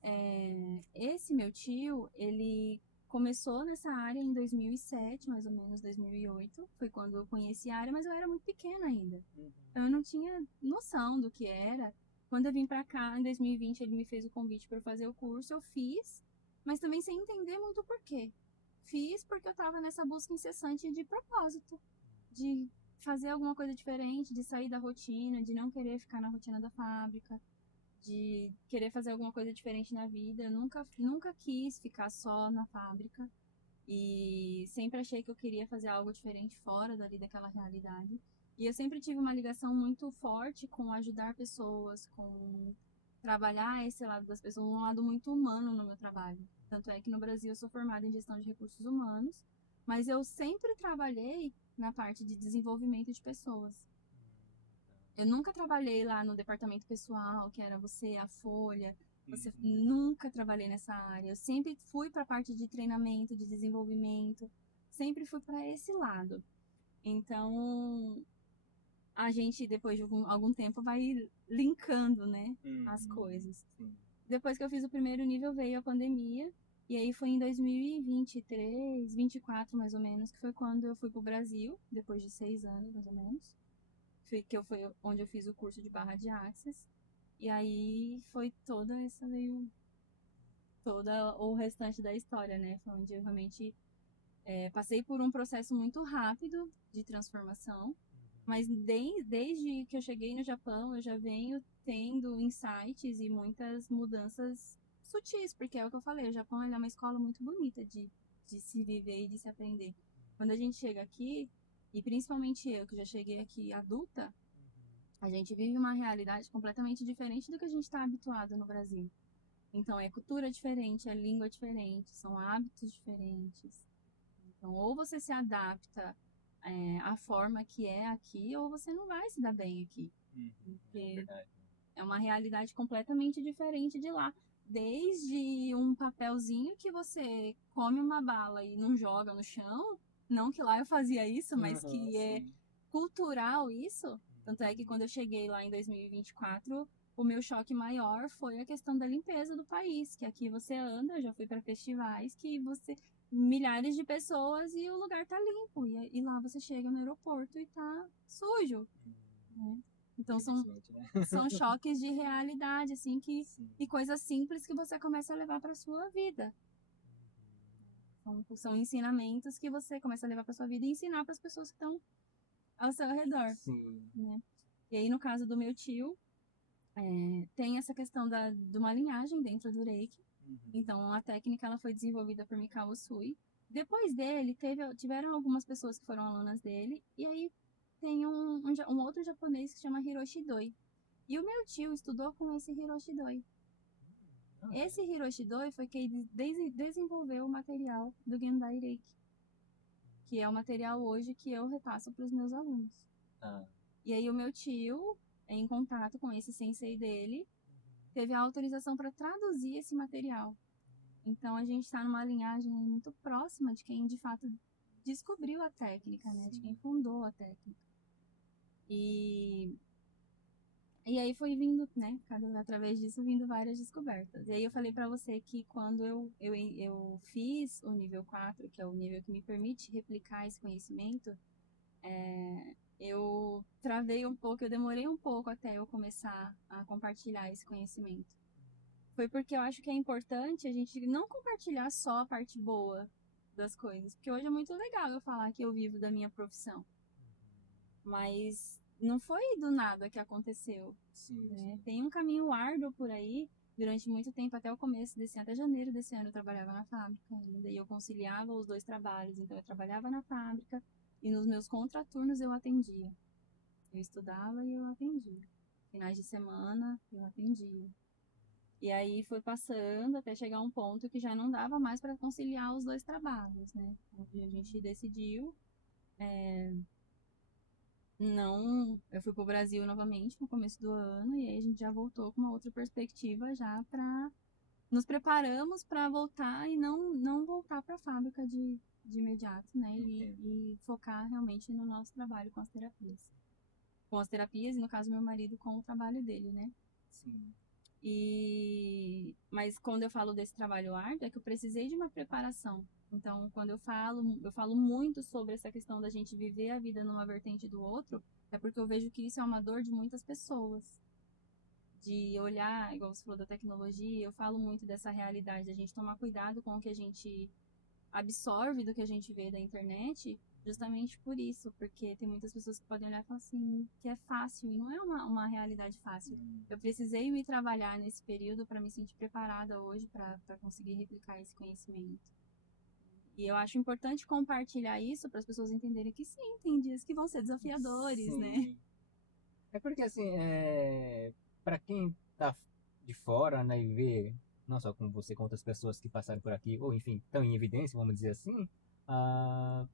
esse meu tio, ele começou nessa área em 2007, mais ou menos 2008. Foi quando eu conheci a área, mas eu era muito pequena ainda. Então eu não tinha noção do que era. Quando eu vim pra cá, em 2020, ele me fez o convite para fazer o curso, eu fiz, mas também sem entender muito o porquê. Fiz porque eu tava nessa busca incessante de propósito, de fazer alguma coisa diferente, de sair da rotina, de não querer ficar na rotina da fábrica, de querer fazer alguma coisa diferente na vida. Eu nunca quis ficar só na fábrica e sempre achei que eu queria fazer algo diferente fora dali daquela realidade. E eu sempre tive uma ligação muito forte com ajudar pessoas, com trabalhar esse lado das pessoas, um lado muito humano no meu trabalho. Tanto é que no Brasil eu sou formada em gestão de recursos humanos, mas eu sempre trabalhei na parte de desenvolvimento de pessoas. Eu nunca trabalhei lá no departamento pessoal, que era você, a folha. Nunca trabalhei nessa área. Eu sempre fui para a parte de treinamento, de desenvolvimento. Sempre fui para esse lado. Então, a gente, depois de algum tempo, vai linkando, né, as coisas. Depois que eu fiz o primeiro nível, veio a pandemia. E aí foi em 2023, 24 mais ou menos, que foi quando eu fui pro Brasil, depois de 6 anos, mais ou menos. Foi onde eu fiz o curso de barra de Access. E aí foi todo o restante da história, né? Foi onde eu realmente passei por um processo muito rápido de transformação. Mas desde que eu cheguei no Japão, eu já venho tendo insights e muitas mudanças sutis, porque é o que eu falei, o Japão é uma escola muito bonita de se viver e de se aprender. Quando a gente chega aqui, e principalmente eu, que já cheguei aqui adulta, a gente vive uma realidade completamente diferente do que a gente está habituado no Brasil. Então, é cultura diferente, é língua diferente, são hábitos diferentes. Então, ou você se adapta à forma que é aqui, ou você não vai se dar bem aqui. Porque é uma realidade completamente diferente de lá. Desde um papelzinho que você come uma bala e não joga no chão, não que lá eu fazia isso, mas que é cultural isso. Tanto é que quando eu cheguei lá em 2024, o meu choque maior foi a questão da limpeza do país, que aqui você anda, eu já fui para festivais que você milhares de pessoas e o lugar tá limpo e lá você chega no aeroporto e tá sujo, né? Então são choques de realidade assim e coisas simples que você começa a levar para sua vida. São ensinamentos que você começa a levar para sua vida e ensinar para as pessoas que estão ao seu redor. Né? E aí, no caso do meu tio, tem essa questão de uma linhagem dentro do Reiki. Então, a técnica ela foi desenvolvida por Mikao Usui. Depois dele, tiveram algumas pessoas que foram alunas dele. E aí, tem um outro japonês que se chama Hiroshi Doi. E o meu tio estudou com esse Hiroshi Doi. Esse Hiroshi Doi foi quem desenvolveu o material do Gendai Reiki, que é o material hoje que eu repasso para os meus alunos. E aí o meu tio, em contato com esse sensei dele, teve a autorização para traduzir esse material. Então a gente está numa linhagem muito próxima de quem de fato descobriu a técnica, né? De quem fundou a técnica. E E aí foi vindo, né, através disso, vindo várias descobertas. E aí eu falei pra você que quando eu fiz o nível 4, que é o nível que me permite replicar esse conhecimento, eu travei um pouco, eu demorei um pouco até eu começar a compartilhar esse conhecimento. Foi porque eu acho que é importante a gente não compartilhar só a parte boa das coisas, porque hoje é muito legal eu falar que eu vivo da minha profissão, mas não foi do nada que aconteceu, Sim, né? sim. Tem um caminho árduo por aí. Durante muito tempo, até o começo desse ano, até janeiro desse ano, eu trabalhava na fábrica ainda, e eu conciliava os dois trabalhos. Então, eu trabalhava na fábrica e nos meus contraturnos eu atendia. Eu estudava e eu atendia. Finais de semana, eu atendia. E aí foi passando até chegar um ponto que já não dava mais para conciliar os dois trabalhos, né? Onde a gente decidiu não, eu fui pro Brasil novamente no começo do ano e aí a gente já voltou com uma outra perspectiva já para nos preparamos para voltar e não voltar para a fábrica de imediato, né? Entendo. E focar realmente no nosso trabalho com as terapias. Com as terapias e no caso meu marido com o trabalho dele, né? Sim. Mas quando eu falo desse trabalho árduo, é que eu precisei de uma preparação. Então, quando eu falo muito sobre essa questão da gente viver a vida numa vertente do outro, é porque eu vejo que isso é uma dor de muitas pessoas. De olhar, igual você falou da tecnologia, eu falo muito dessa realidade, da gente tomar cuidado com o que a gente absorve do que a gente vê da internet, justamente por isso, porque tem muitas pessoas que podem olhar e falar assim, que é fácil, e não é uma realidade fácil. Eu precisei me trabalhar nesse período para me sentir preparada hoje para conseguir replicar esse conhecimento. E eu acho importante compartilhar isso para as pessoas entenderem que sim, tem dias que vão ser desafiadores, né? Sim. É porque assim, para quem tá de fora, né, e vê, não só com você, com outras pessoas que passaram por aqui, ou enfim, estão em evidência, vamos dizer assim, ah,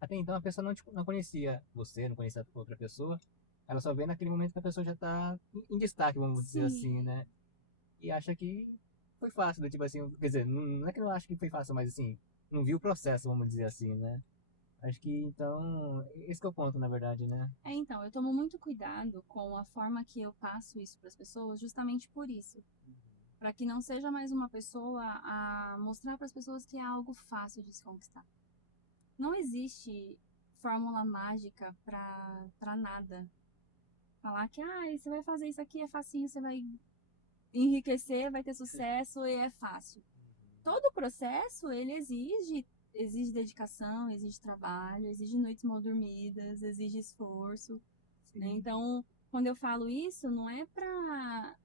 até então a pessoa não conhecia você, não conhecia outra pessoa, ela só vê naquele momento que a pessoa já tá em destaque, vamos dizer assim, Sim. né, e acha que foi fácil, tipo assim, quer dizer, não é que eu acho que foi fácil, mas assim, não viu o processo, vamos dizer assim, né. Acho que então, esse que é o ponto, na verdade, né? Então, eu tomo muito cuidado com a forma que eu passo isso para as pessoas, justamente por isso. Para que não seja mais uma pessoa a mostrar para as pessoas que é algo fácil de se conquistar. Não existe fórmula mágica para nada. Falar que você vai fazer isso aqui é facinho, você vai enriquecer, vai ter sucesso e é fácil. Todo o processo ele exige dedicação, exige trabalho, exige noites mal dormidas, exige esforço, né? Sim. Então, quando eu falo isso, não é para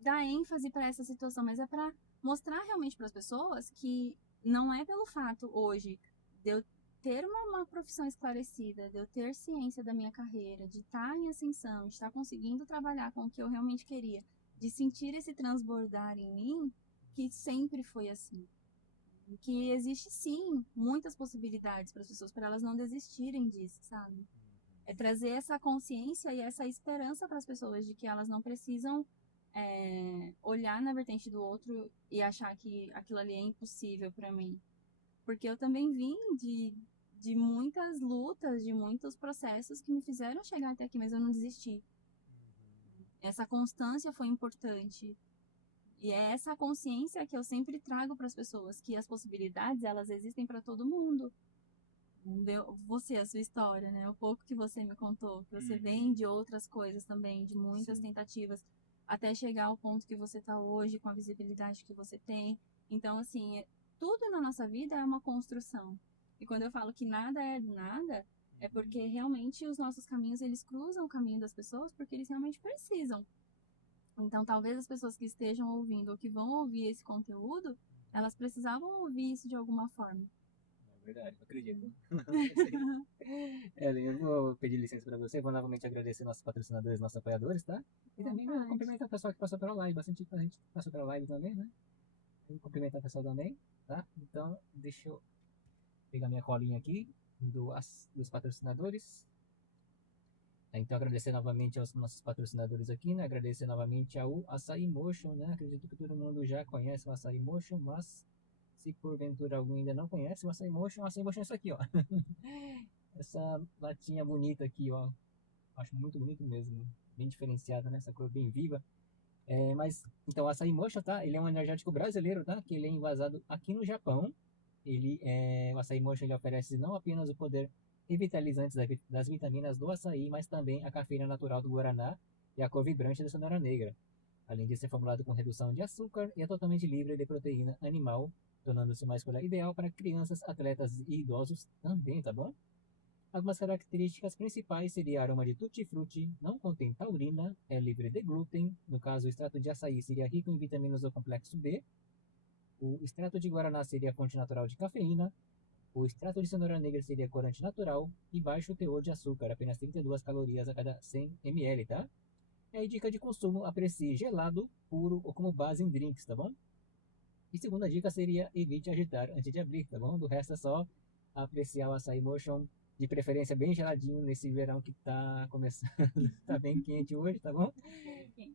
dar ênfase para essa situação, mas é para mostrar realmente para as pessoas que não é pelo fato hoje de eu ter uma profissão esclarecida, de eu ter ciência da minha carreira, de estar em ascensão, de estar conseguindo trabalhar com o que eu realmente queria, de sentir esse transbordar em mim, que sempre foi assim. E que existe sim muitas possibilidades para as pessoas, para elas não desistirem disso, sabe? É trazer essa consciência e essa esperança para as pessoas de que elas não precisam olhar na vertente do outro e achar que aquilo ali é impossível para mim. Porque eu também vim de muitas lutas, de muitos processos que me fizeram chegar até aqui, mas eu não desisti. Essa constância foi importante. E é essa consciência que eu sempre trago para as pessoas, que as possibilidades, elas existem para todo mundo. Você, a sua história, né? O pouco que você me contou, que você vem de outras coisas também, de muitas Sim. tentativas, até chegar ao ponto que você está hoje, com a visibilidade que você tem. Então, assim, tudo na nossa vida é uma construção. E quando eu falo que nada é do nada, é porque realmente os nossos caminhos, eles cruzam o caminho das pessoas porque eles realmente precisam. Então, talvez as pessoas que estejam ouvindo ou que vão ouvir esse conteúdo, elas precisavam ouvir isso de alguma forma. É verdade, eu acredito. Ellen, eu vou pedir licença para você, vou novamente agradecer nossos patrocinadores, nossos apoiadores, tá? E também vou Vontade. cumprimentar o pessoal que passou pela live, bastante gente passou pela live também, né? Vou cumprimentar o pessoal também, tá? Então, deixa eu pegar minha colinha aqui dos patrocinadores. Então, agradecer novamente aos nossos patrocinadores aqui, né? Agradecer novamente ao Açaí Motion, né? Acredito que todo mundo já conhece o Açaí Motion, mas se porventura alguém ainda não conhece o Açaí Motion é isso aqui, ó. essa latinha bonita aqui, ó. Acho muito bonito mesmo. Bem diferenciada, né? Essa cor bem viva. Mas, então, o Açaí Mocha, tá? Ele é um energético brasileiro, tá? Que ele é envasado aqui no Japão. O Açaí Mocha, ele oferece não apenas o poder revitalizante das vitaminas do açaí, mas também a cafeína natural do guaraná e a cor vibrante da cenoura negra. Além de ser formulado com redução de açúcar e é totalmente livre de proteína animal, tornando-se uma escolha ideal para crianças, atletas e idosos também, tá bom? Algumas características principais seria aroma de tutti-frutti, não contém taurina, é livre de glúten, no caso o extrato de açaí seria rico em vitaminas do complexo B, o extrato de guaraná seria fonte natural de cafeína, o extrato de cenoura negra seria corante natural e baixo teor de açúcar, apenas 32 calorias a cada 100 ml, tá? E aí, dica de consumo, aprecie gelado, puro ou como base em drinks, tá bom? E segunda dica seria evite agitar antes de abrir, tá bom? Do resto é só apreciar o açaí motion, de preferência bem geladinho nesse verão que tá começando, tá bem quente hoje, tá bom?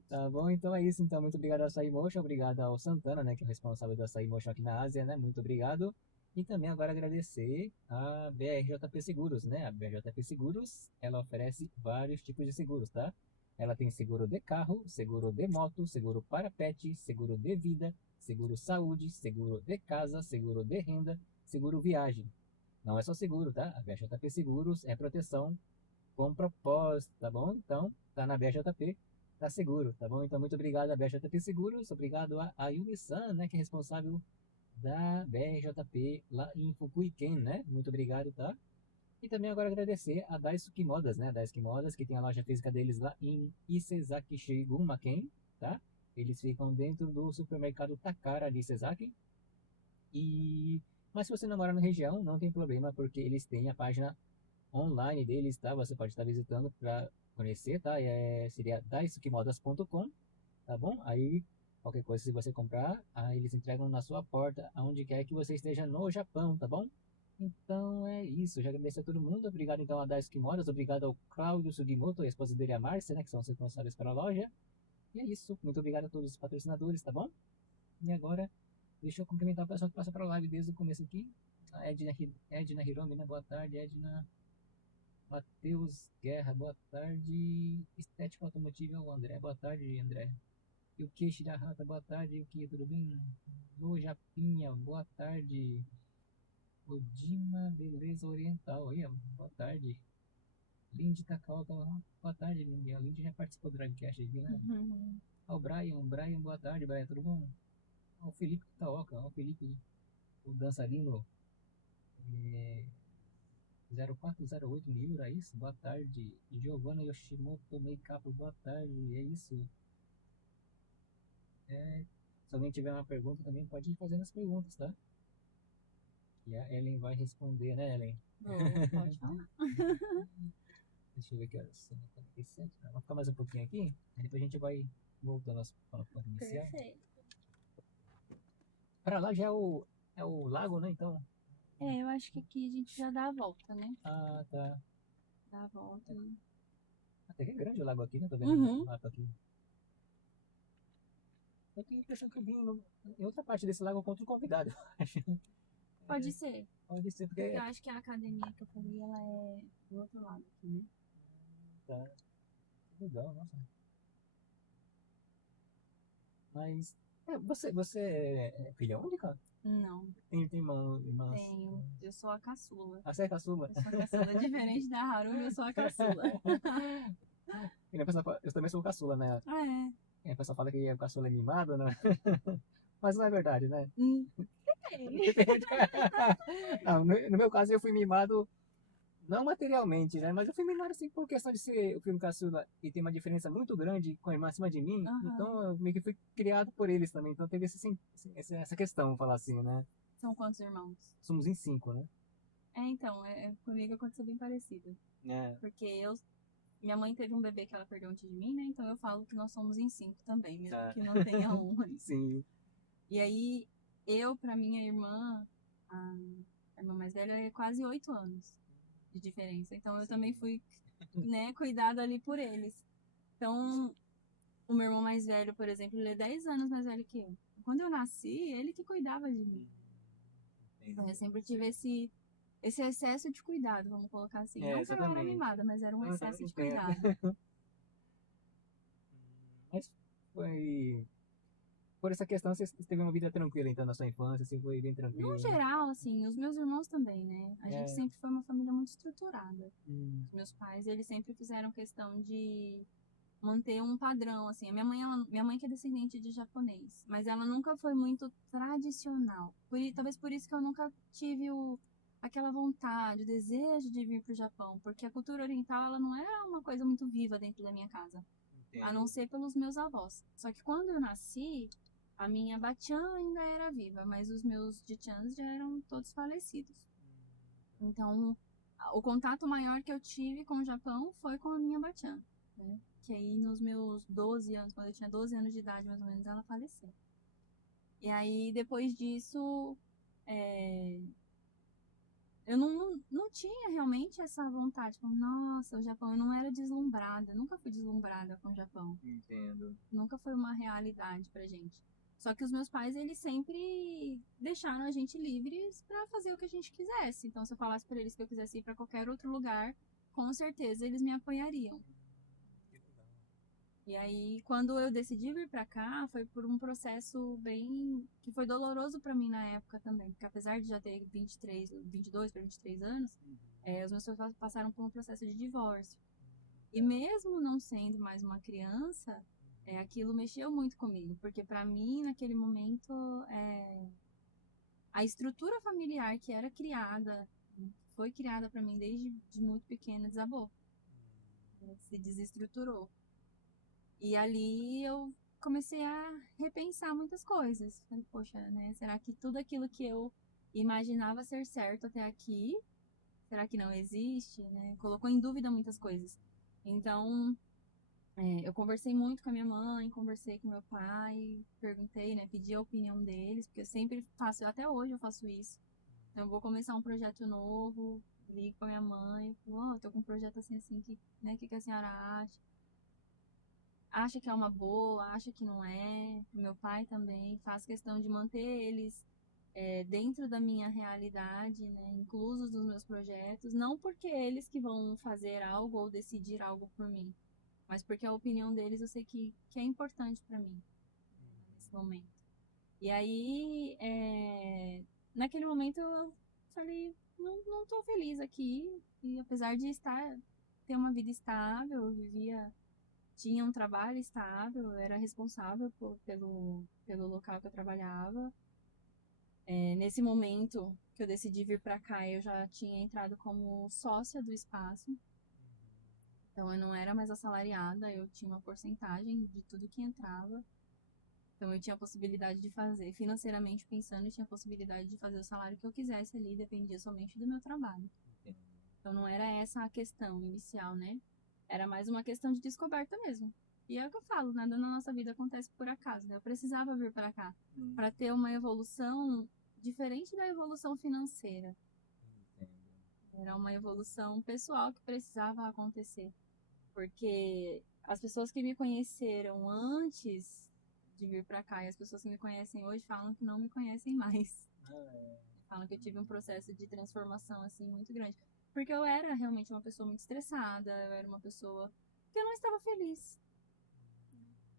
Tá bom, então é isso. Então, muito obrigado ao Açaí Motion, obrigado ao Santana, né, que é o responsável do Açaí Motion aqui na Ásia, né? Muito obrigado. E também agora agradecer a BRJP Seguros, né? A BRJP Seguros, ela oferece vários tipos de seguros, tá? Ela tem seguro de carro, seguro de moto, seguro para pet, seguro de vida, seguro saúde, seguro de casa, seguro de renda, seguro viagem. Não é só seguro, tá? A BRJP Seguros é proteção com propósito, tá bom? Então, tá na BRJP, tá seguro, tá bom? Então, muito obrigado a BRJP Seguros, obrigado a Yumi-san, né, que é responsável da BRJP lá em Fukuiken, né? Muito obrigado, tá? E também agora agradecer a Daisuke Modas, né? A Daisuke Modas, que tem a loja física deles lá em Isezaki Gunma-ken, tá? Eles ficam dentro do supermercado Takara de Isezaki. Mas se você não mora na região, não tem problema, porque eles têm a página online deles, tá? Você pode estar visitando para conhecer, tá? Seria daisukemodas.com, tá bom? Aí, qualquer coisa, se você comprar, aí eles entregam na sua porta, aonde quer que você esteja no Japão, tá bom? Então é isso, já agradeço a todo mundo, obrigado então a Daisuke Modas, obrigado ao Claudio Sugimoto e a esposa dele, a Márcia, né, que são os responsáveis pela loja. E é isso, muito obrigado a todos os patrocinadores, tá bom? E agora, deixa eu cumprimentar o pessoal que passa para a live desde o começo aqui. A Edna Hiromi, né? Boa tarde, Edna. Matheus Guerra, boa tarde. Estética Automotiva, o André, boa tarde, André. E o Queixo da Rata, boa tarde. O que, tudo bem? Lu Japinha, boa tarde. O Dima, beleza oriental, aí, boa tarde. Lindy Takao, boa tarde, Lindy. A Lindy já participou do Dragcast aqui, né? Uhum. O Brian, boa tarde, Brian, tudo bom? O Felipe Taoka, o Felipe, o dançarino. É... 0408 Miura, é isso? Boa tarde. Giovanna Yoshimoto Makeup, boa tarde. É isso. Se alguém tiver uma pergunta também pode ir fazendo as perguntas, tá? E a Ellen vai responder, né, Ellen? Pode falar. Deixa eu ver que horas são. 47. Vamos ficar mais um pouquinho aqui, aí depois a gente vai voltando ao ponto inicial. Perfeito. Pra lá já é o lago, né? Então. Eu acho que aqui a gente já dá a volta, né? Ah, tá. Dá a volta. Até que é grande o lago aqui, né? Tô vendo o mapa aqui. Eu tenho a impressão que eu vim em outra parte desse lago com outro convidado, eu acho. Pode ser. Pode ser, porque. Eu acho que a academia que eu falei, ela é do outro lado aqui, né? Tá. Legal, nossa. Mas. Você é filha única? Não, Tem irmãs. tenho. Eu sou a caçula. Ah, você é caçula? Eu sou a caçula. Diferente da Harumi, eu sou a caçula. E a pessoa eu também sou caçula, né? Ah, é? E a pessoa fala que o caçula é mimado, né? Mas não é verdade, né? Depende. Não, no meu caso eu fui mimado, não materialmente, né? Mas eu fui mimado assim por questão de ser o filme caçula e tem uma diferença muito grande com a irmã acima de mim. Aham. Então eu meio que fui criado por eles também. Então teve essa questão, vou falar assim, né? São quantos irmãos? Somos em 5, né? Então, comigo aconteceu bem parecido. É. Porque minha mãe teve um bebê que ela perdeu antes de mim, né? Então eu falo que nós somos em 5 também, mesmo que não tenha um. Sim. E aí, pra minha irmã, a irmã mais velha, é quase 8 anos de diferença. Então eu também fui, né, cuidada ali por eles. Então, o meu irmão mais velho, por exemplo, ele é 10 anos mais velho que eu. Quando eu nasci, ele que cuidava de mim. Então eu sempre tive esse excesso de cuidado, vamos colocar assim. É, Não que eu era exatamente. mimada, mas era um Uhum, excesso de entendo. cuidado. Mas foi. Por essa questão, você teve uma vida tranquila, então, na sua infância, assim, foi bem No tranquilo, né? geral, assim, os meus irmãos também, né? A gente É. sempre foi uma família muito estruturada. Hum, Os meus pais, eles sempre fizeram questão de manter um padrão, assim. A minha mãe, minha mãe que é descendente de japonês, mas ela nunca foi muito tradicional. Talvez por isso que eu nunca tive aquela vontade, o desejo de vir para o Japão, porque a cultura oriental, ela não é uma coisa muito viva dentro da minha casa, a não entendo. ser pelos meus avós. Só que quando eu nasci, a minha Batian ainda era viva, mas os meus Jichans já eram todos falecidos. Então, o contato maior que eu tive com o Japão foi com a minha Batian, né? Que aí nos meus 12 anos, quando eu tinha 12 anos de idade mais ou menos, ela faleceu. E aí depois disso, é, eu não tinha realmente essa vontade. Tipo, nossa, o Japão, eu não era deslumbrada, nunca fui deslumbrada com o Japão. Entendo. Nunca foi uma realidade pra gente. Só que os meus pais, eles sempre deixaram a gente livres pra fazer o que a gente quisesse. Então, se eu falasse pra eles que eu quisesse ir pra qualquer outro lugar, com certeza eles me apoiariam. Que legal. E aí, quando eu decidi vir pra cá, foi por um processo bem que foi doloroso pra mim na época também, porque apesar de já ter 23, 22 para 23 anos, os meus pais passaram por um processo de divórcio. E mesmo não sendo mais uma criança, aquilo mexeu muito comigo, porque para mim, naquele momento, a estrutura familiar que era criada, foi criada para mim desde de muito pequena, desabou, né? Se desestruturou. E ali eu comecei a repensar muitas coisas. Falei, poxa, né? Será que tudo aquilo que eu imaginava ser certo até aqui, será que não existe, né? Colocou em dúvida muitas coisas. Então, eu conversei muito com a minha mãe, conversei com meu pai, perguntei, né, pedi a opinião deles, porque eu sempre faço, até hoje eu faço isso. Então eu vou começar um projeto novo, ligo pra minha mãe, falo, tô com um projeto assim, assim, né, que a senhora acha? Acha que é uma boa, acha que não é? O meu pai também faz questão de manter eles dentro da minha realidade, né, inclusos nos meus projetos, não porque eles que vão fazer algo ou decidir algo por mim, mas porque a opinião deles eu sei que é importante para mim nesse momento. E aí, naquele momento eu falei, não tô feliz aqui. E apesar de ter uma vida estável, eu tinha um trabalho estável, eu era responsável pelo local que eu trabalhava. Nesse momento que eu decidi vir para cá, eu já tinha entrado como sócia do espaço. Então eu não era mais assalariada, eu tinha uma porcentagem de tudo que entrava. Então eu tinha a possibilidade de fazer, financeiramente pensando, eu tinha a possibilidade de fazer o salário que eu quisesse ali, dependia somente do meu trabalho. Então não era essa a questão inicial, né? Era mais uma questão de descoberta mesmo. E é o que eu falo, nada na nossa vida acontece por acaso, né? Eu precisava vir para cá para ter uma evolução diferente da evolução financeira. Era uma evolução pessoal que precisava acontecer. Porque as pessoas que me conheceram antes de vir para cá e as pessoas que me conhecem hoje falam que não me conhecem mais. Falam que eu tive um processo de transformação assim muito grande. Porque eu era realmente uma pessoa muito estressada, eu era uma pessoa que eu não estava feliz.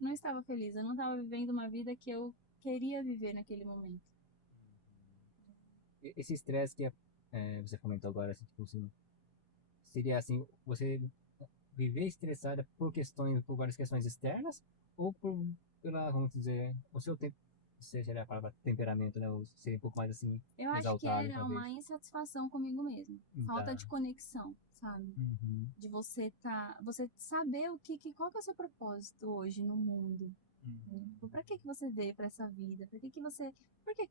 Não estava feliz, eu não estava vivendo uma vida que eu queria viver naquele momento. Esse estresse que você comentou agora, assim, tipo assim, seria assim, você viver estressada por várias questões externas ou vamos dizer, o seu tempo, seja a palavra temperamento, né? Ou ser um pouco mais assim, Eu acho que exaltado, era talvez. uma insatisfação comigo mesmo. Falta Tá. de conexão, sabe? Uhum. De você saber qual que é o seu propósito hoje no mundo. Né? Uhum. Pra que você veio pra essa vida? Por que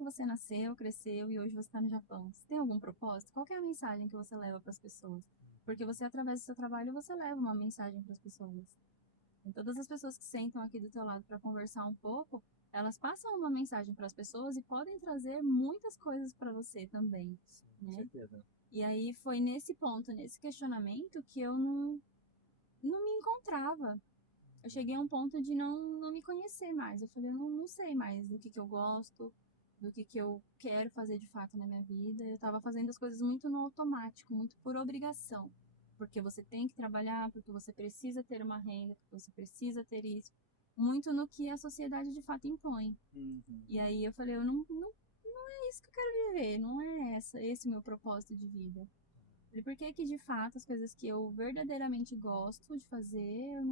você nasceu, cresceu e hoje você está no Japão? Você tem algum propósito? Qual que é a mensagem que você leva para as pessoas? Porque você, através do seu trabalho, você leva uma mensagem para as pessoas. E todas as pessoas que sentam aqui do teu lado para conversar um pouco, elas passam uma mensagem para as pessoas e podem trazer muitas coisas para você também, Sim, com né? certeza. E aí foi nesse ponto, nesse questionamento, que eu não me encontrava. Eu cheguei a um ponto de não me conhecer mais. Eu falei, eu não sei mais do que eu gosto, do que eu quero fazer de fato na minha vida. Eu estava fazendo as coisas muito no automático, muito por obrigação. Porque você tem que trabalhar, porque você precisa ter uma renda, porque você precisa ter isso. Muito no que a sociedade de fato impõe. E aí eu falei, eu não é isso que eu quero viver, não é esse o meu propósito de vida. E por que que de fato as coisas que eu verdadeiramente gosto de fazer, eu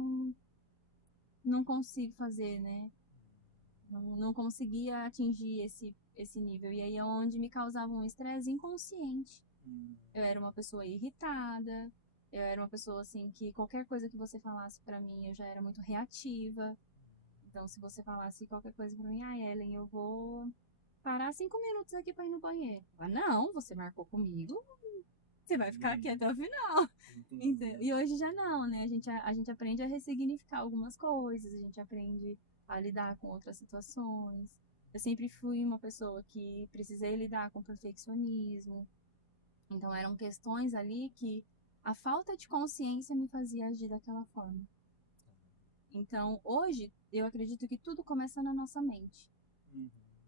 não consigo fazer, né? Não conseguia atingir esse nível. E aí é onde me causava um estresse inconsciente. Eu era uma pessoa irritada, eu era uma pessoa assim que qualquer coisa que você falasse pra mim, eu já era muito reativa. Então, se você falasse qualquer coisa pra mim, Ellen, eu vou parar 5 minutos aqui pra ir no banheiro. Ah, não, você marcou comigo, você vai ficar aqui até o final. Então, e hoje já não, né? A gente aprende a ressignificar algumas coisas, a gente aprende a lidar com outras situações. Eu sempre fui uma pessoa que precisei lidar com perfeccionismo. Então eram questões ali que a falta de consciência me fazia agir daquela forma. Então, hoje, eu acredito que tudo começa na nossa mente.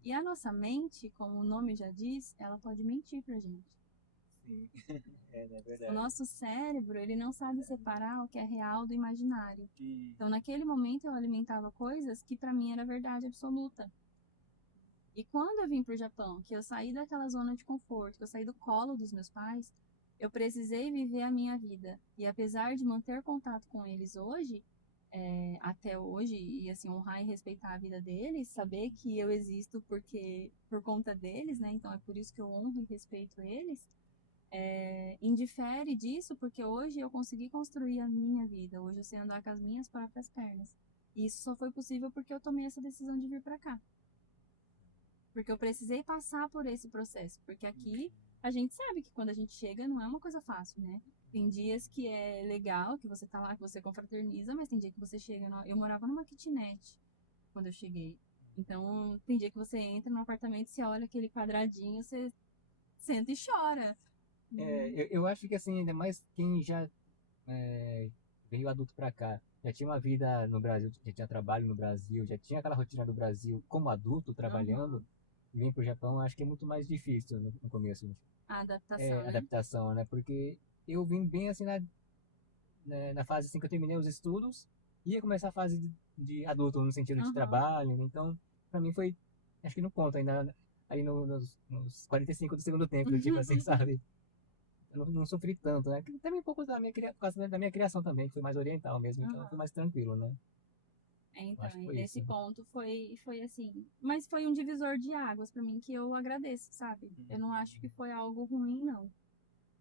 E a nossa mente, como o nome já diz, ela pode mentir pra gente. Sim, é O verdade. nosso cérebro, ele não sabe separar o que é real do imaginário. Então, naquele momento, eu alimentava coisas que pra mim era verdade absoluta. E quando eu vim pro Japão, que eu saí daquela zona de conforto, que eu saí do colo dos meus pais, eu precisei viver a minha vida. E apesar de manter contato com eles hoje, até hoje, e assim, honrar e respeitar a vida deles, saber que eu existo por conta deles, né? Então é por isso que eu honro e respeito eles. Indifere disso, porque hoje eu consegui construir a minha vida. Hoje eu sei andar com as minhas próprias pernas. E isso só foi possível porque eu tomei essa decisão de vir para cá. Porque eu precisei passar por esse processo. Porque aqui a gente sabe que quando a gente chega não é uma coisa fácil, né? Tem dias que é legal, que você tá lá, que você confraterniza, mas tem dia que você chega. Eu morava numa kitnet quando eu cheguei. Então, tem dia que você entra no apartamento, você olha aquele quadradinho, você senta e chora. Eu acho que assim, ainda mais quem já veio adulto pra cá, já tinha uma vida no Brasil, já tinha trabalho no Brasil, já tinha aquela rotina do Brasil como adulto trabalhando, vir pro Japão, acho que é muito mais difícil no começo. A adaptação, né? Adaptação, né? Porque eu vim bem assim na fase assim que eu terminei os estudos, ia começar a fase de adulto no sentido de trabalho, então pra mim foi, acho que no ponto ainda, aí nos 45 do segundo tempo, tipo assim, sabe? Eu não sofri tanto, né? Também um pouco por causa da minha criação também, que foi mais oriental mesmo, então foi mais tranquilo, né? Eu Então, acho que foi nesse isso. ponto foi assim. Mas foi um divisor de águas pra mim que eu agradeço, sabe? Eu não acho que foi algo ruim, não.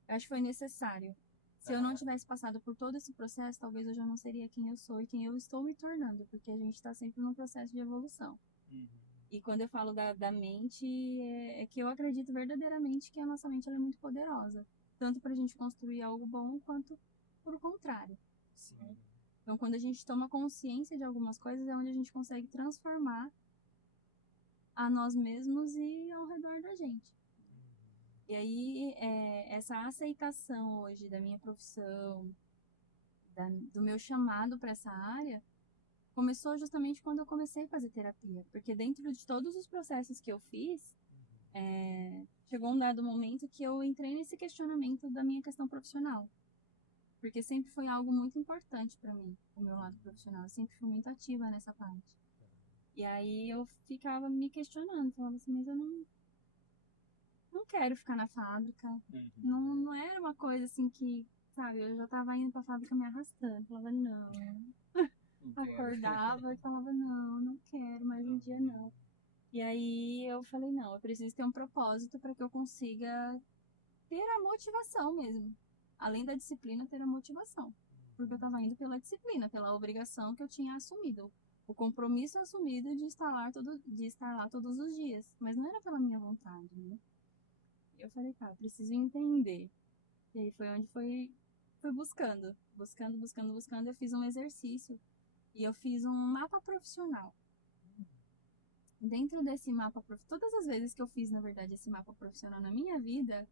Eu acho que foi necessário. Se eu não tivesse passado por todo esse processo, talvez eu já não seria quem eu sou e quem eu estou me tornando, porque a gente está sempre num processo de evolução. E quando eu falo da mente, é que eu acredito verdadeiramente que a nossa mente ela é muito poderosa. Tanto para a gente construir algo bom, quanto por contrário. Sim. Então, quando a gente toma consciência de algumas coisas, é onde a gente consegue transformar a nós mesmos e ao redor da gente. E aí, essa aceitação hoje da minha profissão, do meu chamado para essa área, começou justamente quando eu comecei a fazer terapia. Porque dentro de todos os processos que eu fiz, chegou um dado momento que eu entrei nesse questionamento da minha questão profissional. Porque sempre foi algo muito importante para mim, o meu lado profissional. Eu sempre fui muito ativa nessa parte. E aí eu ficava me questionando, falava assim, mas eu não quero ficar na fábrica. Não era uma coisa assim que, sabe, eu já tava indo pra fábrica me arrastando. Falava, não. Acordava e falava, não quero, mais um dia não. E aí eu falei, não, eu preciso ter um propósito para que eu consiga ter a motivação mesmo. Além da disciplina, ter a motivação. Porque eu tava indo pela disciplina, pela obrigação que eu tinha assumido. O compromisso assumido de estar lá todos os dias. Mas não era pela minha vontade, né? Eu falei, tá, eu preciso entender. E aí foi onde fui buscando. Buscando. Eu fiz um exercício. E eu fiz um mapa profissional. Dentro desse mapa profissional, todas as vezes que eu fiz, na verdade, esse mapa profissional na minha vida,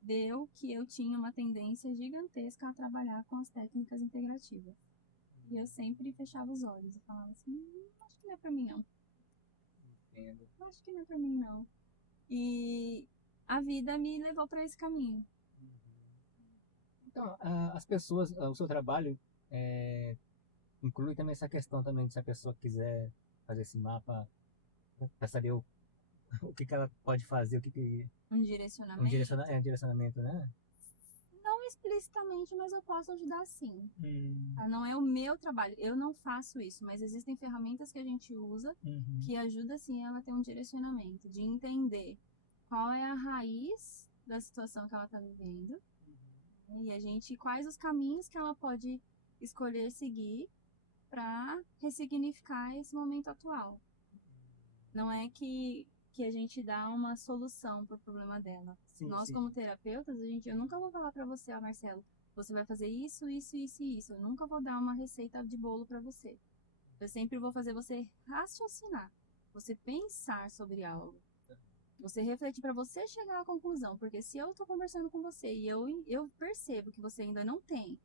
deu que eu tinha uma tendência gigantesca a trabalhar com as técnicas integrativas. E eu sempre fechava os olhos e falava assim, acho que não é pra mim não. Entendo. Eu acho que não é pra mim, não. E a vida me levou pra esse caminho. Então, as pessoas, o seu trabalho inclui também essa questão também de se a pessoa quiser fazer esse mapa para saber o que ela pode fazer, Um um direcionamento. direcionamento, né? Não explicitamente, mas eu posso ajudar sim. Hum, Tá? Não é o meu trabalho, eu não faço isso, mas existem ferramentas que a gente usa uhum, que ajuda sim ela a ter um direcionamento, de entender qual é a raiz da situação que ela está vivendo, né? E a gente, quais os caminhos que ela pode escolher seguir para ressignificar esse momento atual. Não é que a gente dá uma solução para o problema dela. sim, Nós, sim. como terapeutas, eu nunca vou falar para você, ó, Marcelo, você vai fazer isso, isso, isso e isso. Eu nunca vou dar uma receita de bolo para você. Eu sempre vou fazer você raciocinar, você pensar sobre algo. Você refletir para você chegar à conclusão, porque se eu estou conversando com você e eu percebo que você ainda não tem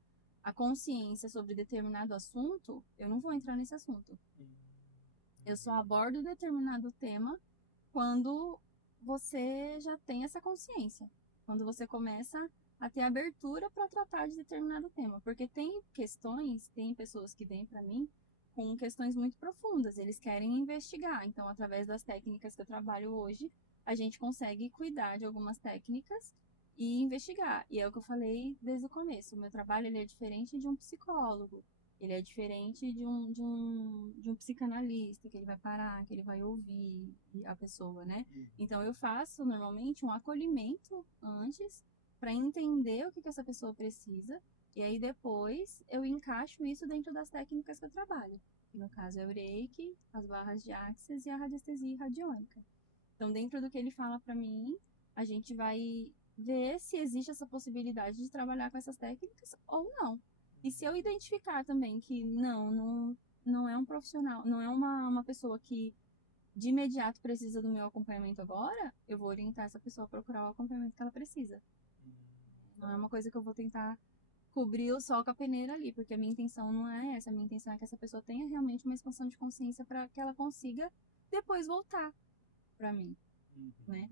a consciência sobre determinado assunto, eu não vou entrar nesse assunto. Eu só abordo determinado tema quando você já tem essa consciência. Quando você começa a ter abertura para tratar de determinado tema. Porque tem questões, tem pessoas que vêm para mim com questões muito profundas, eles querem investigar. Então, através das técnicas que eu trabalho hoje, a gente consegue cuidar de algumas técnicas e investigar. E é o que eu falei desde o começo. O meu trabalho ele é diferente de um psicólogo. Ele é diferente de um psicanalista, que ele vai parar, que ele vai ouvir a pessoa, né? Então, eu faço normalmente um acolhimento antes para entender o que essa pessoa precisa. E aí, depois, eu encaixo isso dentro das técnicas que eu trabalho. Que no caso é o Reiki, as barras de Axis e a radiestesia radiônica. Então, dentro do que ele fala para mim, a gente vai ver se existe essa possibilidade de trabalhar com essas técnicas ou não. E se eu identificar também que não é um profissional, não é uma pessoa que de imediato precisa do meu acompanhamento agora, eu vou orientar essa pessoa a procurar o acompanhamento que ela precisa. Não é uma coisa que eu vou tentar cobrir o sol com a peneira ali, porque a minha intenção não é essa. A minha intenção é que essa pessoa tenha realmente uma expansão de consciência para que ela consiga depois voltar para mim, né?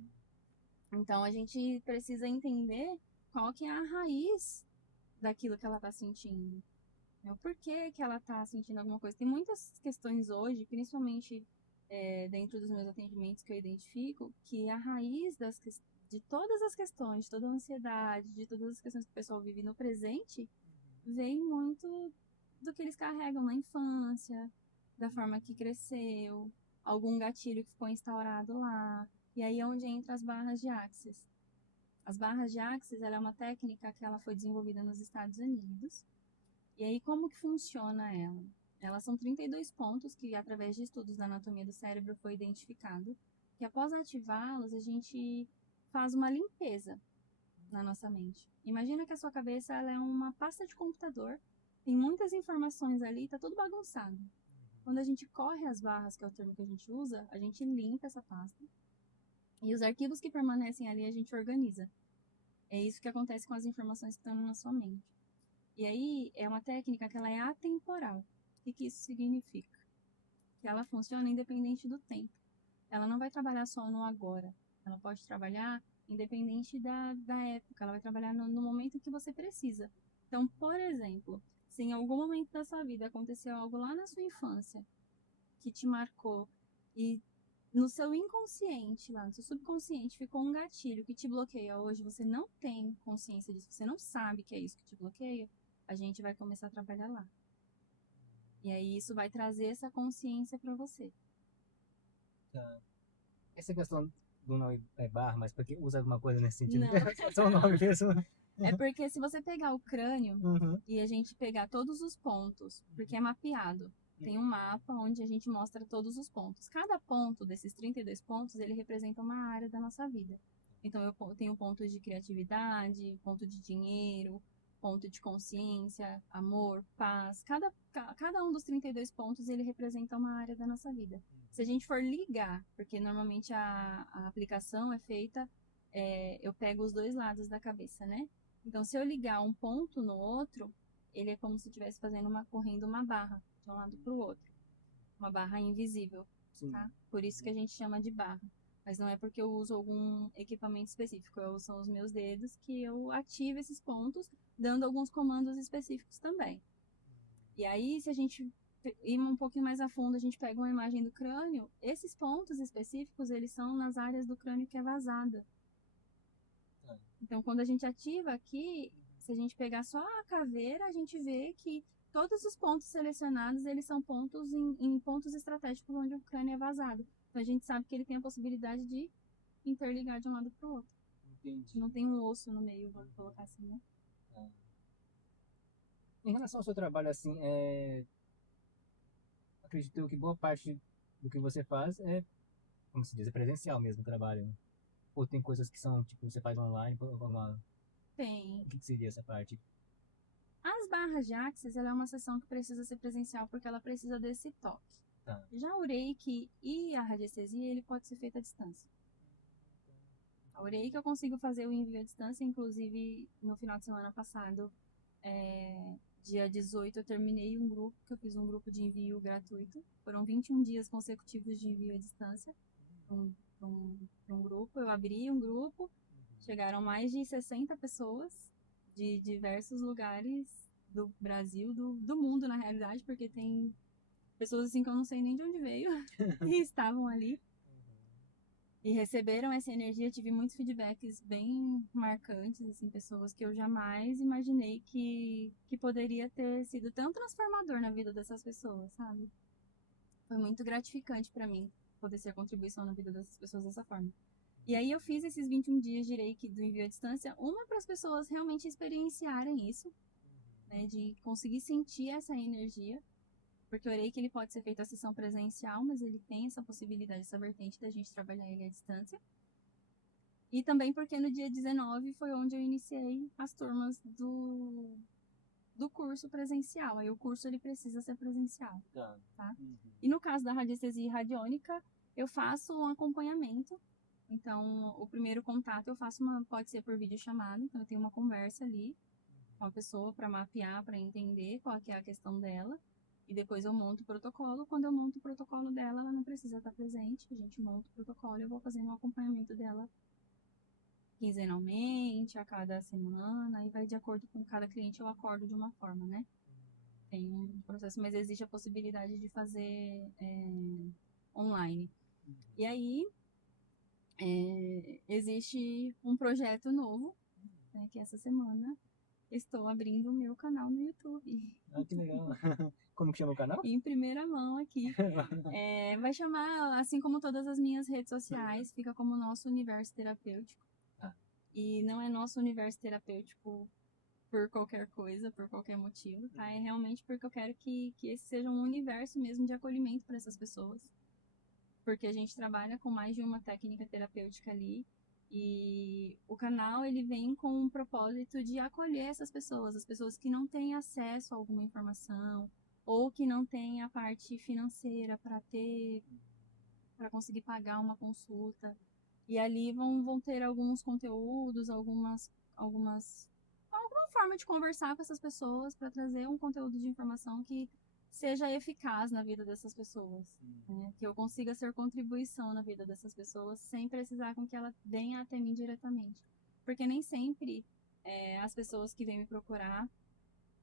Então a gente precisa entender qual que é a raiz daquilo que ela está sentindo. Né? O porquê que ela está sentindo alguma coisa. Tem muitas questões hoje, principalmente dentro dos meus atendimentos que eu identifico, que a raiz de todas as questões, de toda a ansiedade, de todas as questões que o pessoal vive no presente, vem muito do que eles carregam na infância, da forma que cresceu, algum gatilho que ficou instaurado lá. E aí é onde entra as barras de Axis. As barras de Axis, ela é uma técnica que ela foi desenvolvida nos Estados Unidos. E aí como que funciona ela? Elas são 32 pontos que, através de estudos da anatomia do cérebro, foi identificado que após ativá-los, a gente faz uma limpeza na nossa mente. Imagina que a sua cabeça ela é uma pasta de computador, tem muitas informações ali, tá tudo bagunçado. Quando a gente corre as barras, que é o termo que a gente usa, a gente limpa essa pasta. E os arquivos que permanecem ali a gente organiza. É isso que acontece com as informações que estão na sua mente. E aí é uma técnica que ela é atemporal. O que isso significa? Que ela funciona independente do tempo. Ela não vai trabalhar só no agora. Ela pode trabalhar independente da época. Ela vai trabalhar no momento que você precisa. Então, por exemplo, se em algum momento da sua vida aconteceu algo lá na sua infância que te marcou e no seu inconsciente, lá no seu subconsciente, ficou um gatilho que te bloqueia hoje, você não tem consciência disso, você não sabe que é isso que te bloqueia, a gente vai começar a trabalhar lá. E aí isso vai trazer essa consciência para você. Tá. Essa questão do nome é bar, mas porque usa alguma coisa nesse sentido? Não. Só o nome mesmo. É porque se você pegar o crânio Uhum. e a gente pegar todos os pontos, porque é mapeado, tem um mapa onde a gente mostra todos os pontos. Cada ponto desses 32 pontos, ele representa uma área da nossa vida. Então eu tenho pontos de criatividade, ponto de dinheiro, ponto de consciência, amor, paz. Cada um dos 32 pontos, ele representa uma área da nossa vida. Se a gente for ligar, porque normalmente a aplicação é feita, eu pego os dois lados da cabeça, né? Então, se eu ligar um ponto no outro, ele é como se estivesse correndo uma barra de um lado para o outro, uma barra invisível. Sim. tá? Por isso que a gente chama de barra. Mas não é porque eu uso algum equipamento específico, são os meus dedos que eu ativo esses pontos, dando alguns comandos específicos também. E aí, se a gente ir um pouquinho mais a fundo, a gente pega uma imagem do crânio, esses pontos específicos, eles são nas áreas do crânio que é vazada. Tá. Então, quando a gente ativa aqui, se a gente pegar só a caveira, a gente vê que todos os pontos selecionados, eles são pontos em pontos estratégicos onde o crânio é vazado. Então, a gente sabe que ele tem a possibilidade de interligar de um lado para o outro. Entendi. Não tem um osso no meio, vou colocar assim, né? Tá. Em relação ao seu trabalho, assim, acredito que boa parte do que você faz como se diz, é presencial mesmo o trabalho, né? Ou tem coisas que são, tipo, você faz online, Tem. o que seria essa parte? As barras de Axis, ela é uma sessão que precisa ser presencial porque ela precisa desse toque. Tá. Já o reiki e a radiestesia, ele pode ser feito à distância. O reiki eu consigo fazer o envio à distância, inclusive no final de semana passado, dia 18, eu terminei um grupo, que eu fiz um grupo de envio gratuito. Foram 21 dias consecutivos de envio à distância para um grupo. Eu abri um grupo, chegaram mais de 60 pessoas de diversos lugares do Brasil, do mundo na realidade, porque tem pessoas assim que eu não sei nem de onde veio e estavam ali. E receberam essa energia, tive muitos feedbacks bem marcantes, assim, pessoas que eu jamais imaginei que poderia ter sido tão transformador na vida dessas pessoas, sabe? Foi muito gratificante para mim poder ser contribuição na vida dessas pessoas dessa forma. E aí eu fiz esses 21 dias de reiki do envio à distância, uma para as pessoas realmente experienciarem isso, né, de conseguir sentir essa energia, porque o reiki ele pode ser feito a sessão presencial, mas ele tem essa possibilidade, essa vertente da gente trabalhar ele à distância. E também porque no dia 19 foi onde eu iniciei as turmas do curso presencial. Aí o curso ele precisa ser presencial, tá? E no caso da radiestesia radiônica, eu faço um acompanhamento. Então, o primeiro contato eu faço pode ser por videochamada, então eu tenho uma conversa ali com a pessoa para mapear, para entender qual que é a questão dela. E depois eu monto o protocolo. Quando eu monto o protocolo dela, ela não precisa estar presente. A gente monta o protocolo e eu vou fazendo um acompanhamento dela quinzenalmente, a cada semana. E vai de acordo com cada cliente, eu acordo de uma forma, né? Tem um processo, mas existe a possibilidade de fazer online. E aí, existe um projeto novo, né, que essa semana estou abrindo o meu canal no YouTube. Ah, que legal. Como que chama o canal? Em primeira mão aqui. Vai chamar, assim como todas as minhas redes sociais, fica como Nosso Universo Terapêutico. Ah. E não é Nosso Universo Terapêutico por qualquer coisa, por qualquer motivo, tá? É realmente porque eu quero que esse seja um universo mesmo de acolhimento para essas pessoas. Porque a gente trabalha com mais de uma técnica terapêutica ali. E o canal ele vem com o propósito de acolher essas pessoas, as pessoas que não têm acesso a alguma informação ou que não têm a parte financeira para conseguir pagar uma consulta. E ali vão ter alguns conteúdos, alguma forma de conversar com essas pessoas para trazer um conteúdo de informação que seja eficaz na vida dessas pessoas, né? Que eu consiga ser contribuição na vida dessas pessoas sem precisar com que ela venha até mim diretamente. Porque nem sempre as pessoas que vêm me procurar,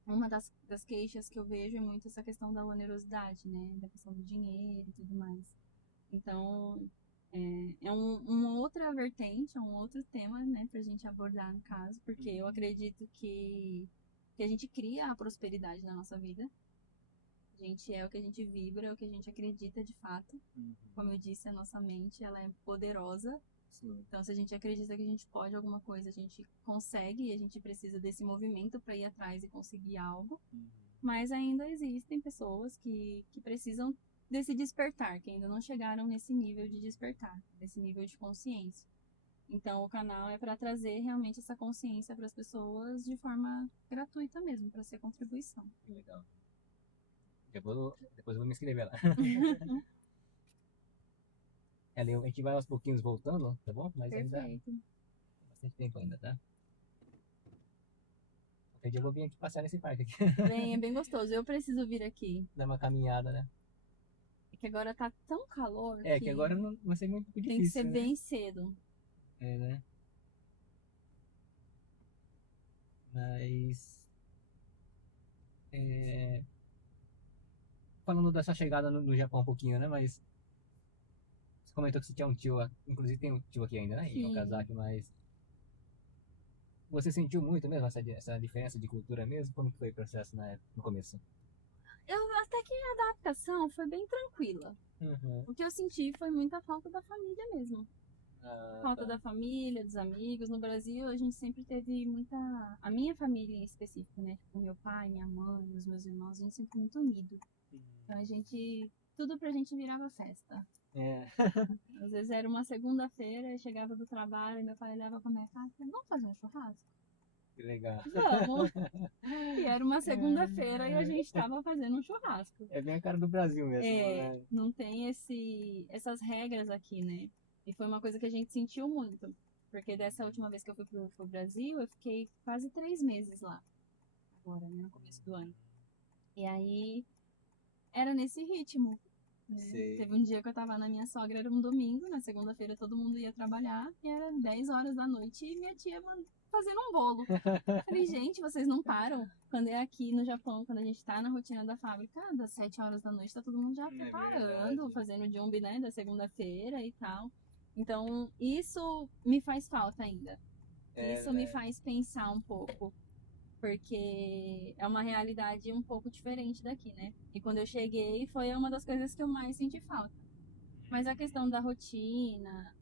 uma das queixas que eu vejo é muito essa questão da onerosidade, né? Da questão do dinheiro e tudo mais. Então, uma outra vertente, é um outro tema, né, pra gente abordar no caso, porque eu acredito que a gente cria a prosperidade na nossa vida. A gente é o que a gente vibra, é o que a gente acredita de fato. Como eu disse, a nossa mente, ela é poderosa. Sim. Então, se a gente acredita que a gente pode alguma coisa, a gente consegue e a gente precisa desse movimento para ir atrás e conseguir algo. Mas ainda existem pessoas que precisam desse despertar, que ainda não chegaram nesse nível de despertar, nesse nível de consciência. Então, o canal é para trazer realmente essa consciência para as pessoas de forma gratuita mesmo, para ser contribuição. Que legal. Depois eu vou me inscrever lá. A gente vai aos pouquinhos voltando, tá bom? Mas ainda Perfeito. tem bastante tempo ainda, tá? Qualquer dia eu vou vir aqui passear nesse parque aqui. É bem gostoso. Eu preciso vir aqui. Dar uma caminhada, né? Porque agora tá tão calor que agora não vai ser muito difícil, tem que ser né? bem cedo. Né? Mas, é, falando dessa chegada no Japão um pouquinho, né? Mas você comentou que você tinha um tio, inclusive tem um tio aqui ainda, né? Em Sim. Okazaki, mas você sentiu muito mesmo essa diferença de cultura mesmo? Como que foi o processo no começo? Até que a adaptação foi bem tranquila. Uhum. O que eu senti foi muita falta da família mesmo. Falta Tá. da família, dos amigos. No Brasil, a gente sempre teve muita. A minha família em específico, né? Tipo, meu pai, minha mãe, os meus irmãos, a gente sempre muito unido. Então a gente. Tudo pra gente virava festa. É. Às vezes era uma segunda-feira, eu chegava do trabalho e meu pai olhava pra minha casa e falava, vamos fazer um churrasco? Que legal. Vamos! E era uma segunda-feira e a gente estava fazendo um churrasco. É bem a cara do Brasil mesmo, né? Não tem essas regras aqui, né? E foi uma coisa que a gente sentiu muito. Porque dessa última vez que eu fui pro Brasil, eu fiquei quase 3 meses lá. Agora, né? No começo do ano. E aí, era nesse ritmo. Né? Sei. Teve um dia que eu tava na minha sogra, era um domingo, na segunda-feira todo mundo ia trabalhar, e era 10 horas da noite e minha tia fazendo um bolo. Falei, gente, vocês não param? Quando é aqui no Japão, quando a gente tá na rotina da fábrica, das 7 horas da noite tá todo mundo já preparando, verdade. fazendo o jumbi, né, da segunda-feira e tal. Então, isso me faz falta ainda. Isso me faz pensar um pouco. Porque é uma realidade um pouco diferente daqui, né? E quando eu cheguei, foi uma das coisas que eu mais senti falta. Mas a questão da rotina,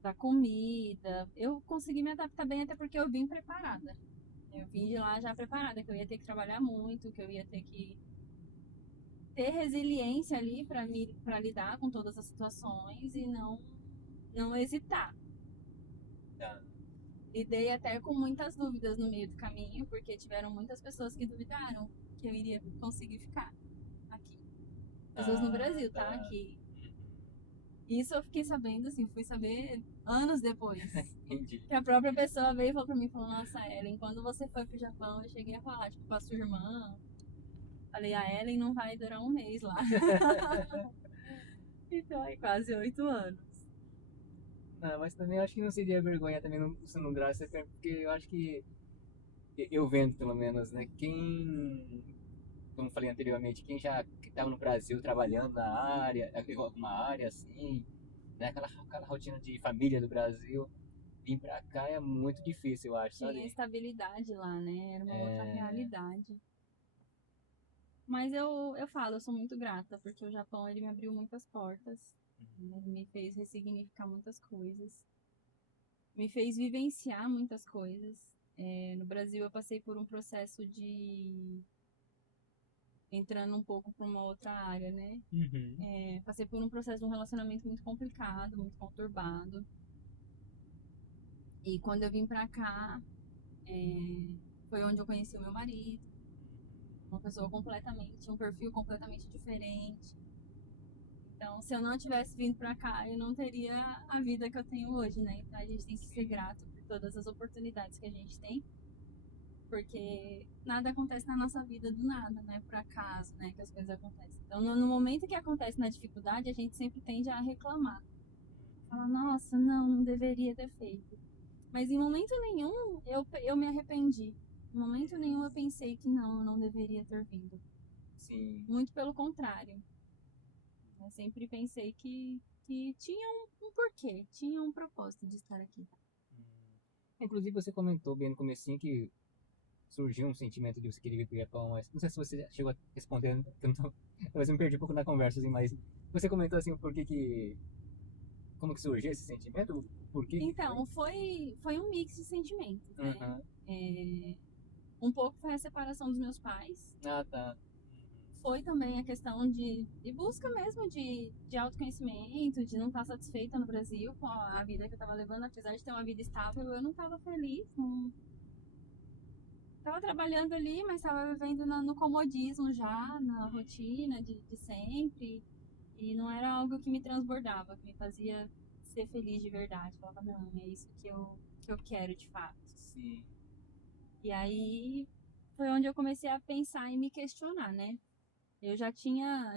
da comida, eu consegui me adaptar bem, até porque eu vim preparada. Eu vim de lá já preparada, que eu ia ter que trabalhar muito, que eu ia ter que ter resiliência ali para lidar com todas as situações e não hesitar. Tá. Lidei até com muitas dúvidas no meio do caminho, porque tiveram muitas pessoas que duvidaram que eu iria conseguir ficar aqui. Pessoas no Brasil, tá? Aqui. Isso eu fiquei sabendo, assim, fui saber anos depois. Entendi. Que a própria pessoa veio e falou pra mim, falou, nossa, Ellen, quando você foi pro Japão, eu cheguei a falar, tipo, com a sua irmã. Falei, a Ellen não vai durar um mês lá. Então, aí quase 8 anos. Não, mas também eu acho que não seria vergonha também você não durar esse tempo, porque eu acho que eu vendo pelo menos, né? Como eu falei anteriormente, quem já estava no Brasil trabalhando na área, alguma área assim, né? Aquela rotina de família do Brasil, vir pra cá é muito difícil, eu acho, Tinha sabe? estabilidade lá, né? Era uma outra realidade. Mas eu falo, eu sou muito grata, porque o Japão, ele me abriu muitas portas. Ele me fez ressignificar muitas coisas. Me fez vivenciar muitas coisas. No Brasil, eu passei por um processo de entrando um pouco para uma outra área, né? Passei por um processo de um relacionamento muito complicado, muito conturbado. E quando eu vim pra cá, foi onde eu conheci o meu marido. Uma pessoa completamente, um perfil completamente diferente. Então, se eu não tivesse vindo pra cá, eu não teria a vida que eu tenho hoje, né? Então, a gente tem que ser grato por todas as oportunidades que a gente tem. Porque nada acontece na nossa vida do nada, né? Por acaso, né? Que as coisas acontecem. Então, no momento que acontece na dificuldade, a gente sempre tende a reclamar. Falar, nossa, não deveria ter feito. Mas em momento nenhum eu me arrependi. Em momento nenhum eu pensei que eu não deveria ter vindo. Sim. Muito pelo contrário. Eu sempre pensei que tinha um porquê, tinha um propósito de estar aqui. Inclusive você comentou bem no comecinho que surgiu um sentimento de você querer vir pro Japão, mas não sei se você chegou a responder, talvez eu me perdi um pouco na conversa, assim, mas você comentou assim o porquê que... Como que surgiu esse sentimento? Por que Então, foi um mix de sentimentos, né? Um pouco foi a separação dos meus pais. Ah, tá. Foi também a questão de busca mesmo de autoconhecimento, de não estar satisfeita no Brasil com a vida que eu estava levando, apesar de ter uma vida estável, eu não estava feliz. Estava trabalhando ali, mas estava vivendo no comodismo já, na rotina de sempre. E não era algo que me transbordava, que me fazia ser feliz de verdade. Eu falava, não, é isso que eu quero de fato. Sim. E aí foi onde eu comecei a pensar e me questionar, né? Eu já tinha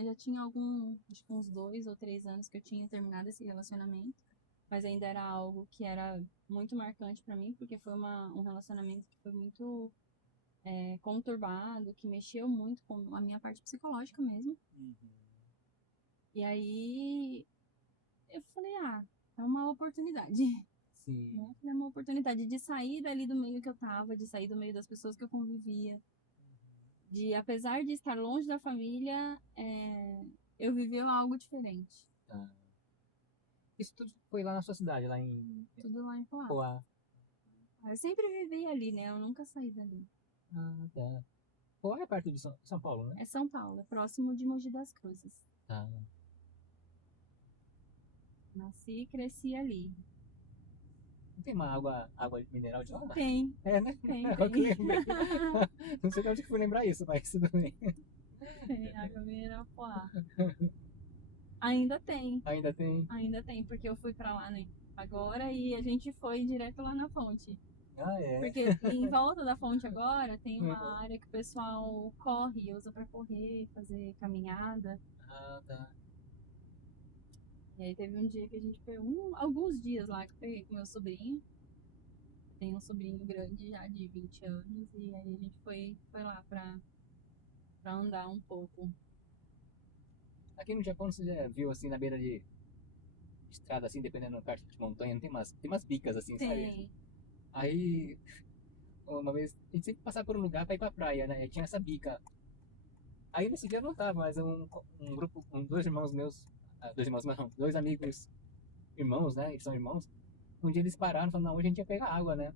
acho que uns 2 ou 3 anos que eu tinha terminado esse relacionamento, mas ainda era algo que era muito marcante pra mim, porque foi um relacionamento que foi muito conturbado, que mexeu muito com a minha parte psicológica mesmo. E aí eu falei, é uma oportunidade. Sim. Né? É uma oportunidade de sair dali do meio que eu tava, de sair do meio das pessoas que eu convivia. De, apesar de estar longe da família, eu vivi algo diferente. Tá. Isso tudo foi lá na sua cidade, lá em Tudo lá em Poá. Poá. Eu sempre vivi ali, né? Eu nunca saí dali. Ah, tá. Poá é perto de São Paulo, né? É São Paulo, é próximo de Mogi das Cruzes. Tá. Nasci e cresci ali. Não tem uma água mineral de lá? Tem, É, né? tem, É o que eu tem. lembrei. Não sei de onde que fui lembrar isso, mas tudo bem. Tem água mineral Poá. Ainda tem. Ainda tem. Ainda tem, porque eu fui pra lá, né? Agora e a gente foi direto lá na fonte. Ah, é. Porque em volta da fonte agora tem uma Uhum. área que o pessoal corre, usa pra correr, fazer caminhada. Ah, tá. E aí teve um dia que a gente foi, alguns dias lá que eu peguei com meu sobrinho. Tem um sobrinho grande já de 20 anos. E aí a gente foi lá pra andar um pouco. Aqui no Japão você já viu assim na beira de estrada, assim, dependendo da parte de montanha, não tem umas bicas assim, sabe? Tem. Aí, uma vez, a gente sempre passava por um lugar pra ir pra praia, né? E tinha essa bica. Aí nesse dia não tava, mas um grupo, dois irmãos meus, dois irmãos meus, não, dois amigos, irmãos, né? Que são irmãos. Um dia eles pararam e falaram, não, hoje a gente ia pegar água, né?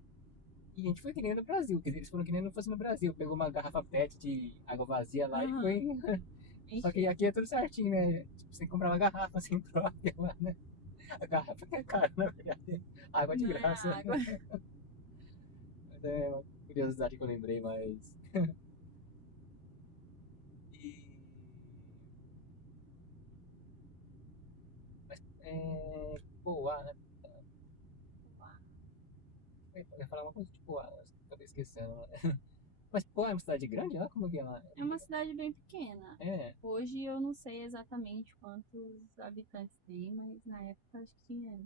E a gente foi que nem no Brasil, quer dizer, eles foram que nem não fosse no Brasil. Pegou uma garrafa PET de água vazia lá e Aham. foi. Só que aqui é tudo certinho, né? Tipo, você comprar uma garrafa sem troca lá, né? A garrafa que é cara, na verdade. Água de Não é graça. água. Mas é uma curiosidade que eu lembrei, mas. E. Mas, Poá, né? Eu ia falar uma coisa de Poá, mas acabei esquecendo. Mas Poá é uma cidade grande lá? Como que é lá? É uma cidade bem pequena. É, Hoje eu não sei exatamente quantos habitantes tem, mas na época acho que tinha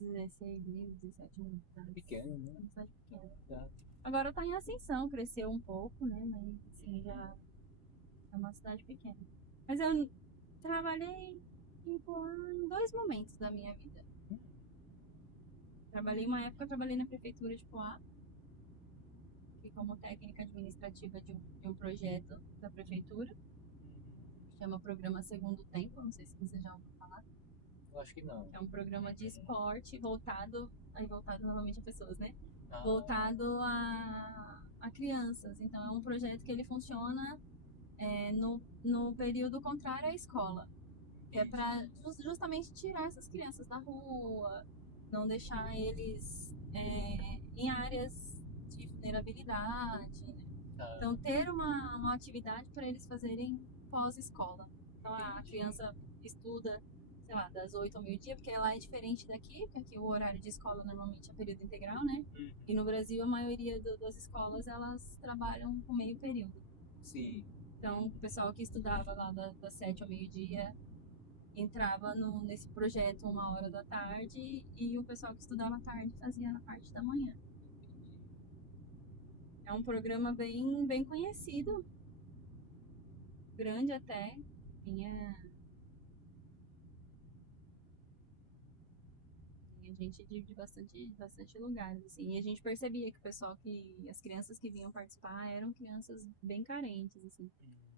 16 mil, 17 mil habitantes. pequeno, né? É uma cidade pequena. Tá. Agora tá em ascensão, cresceu um pouco, né? Mas assim, já é uma cidade pequena. Mas eu trabalhei em Poá em 2 momentos da minha vida. Uma época eu trabalhei na prefeitura de Poá, fui como técnica administrativa de um projeto da prefeitura, chama Programa Segundo Tempo, não sei se você já ouviu falar. Eu acho que não. É um programa de esporte voltado novamente a pessoas, né? Ah, Voltado a crianças. Então é um projeto que ele funciona no período contrário à escola. Que é para justamente tirar essas crianças da rua, não deixar eles em áreas de vulnerabilidade. Né? tá. Então ter uma atividade para eles fazerem pós-escola. Então a criança estuda, sei lá, das 8 ao meio-dia, porque lá é diferente daqui, porque aqui o horário de escola normalmente é período integral, né? E no Brasil a maioria das escolas elas trabalham com meio período. Sim. Então o pessoal que estudava lá das 7 ao meio-dia entrava nesse projeto 1 hora da tarde e o pessoal que estudava à tarde fazia na parte da manhã. É um programa bem conhecido, grande até. Tinha gente de bastante lugares, assim. E a gente percebia que as crianças que vinham participar eram crianças bem carentes, assim.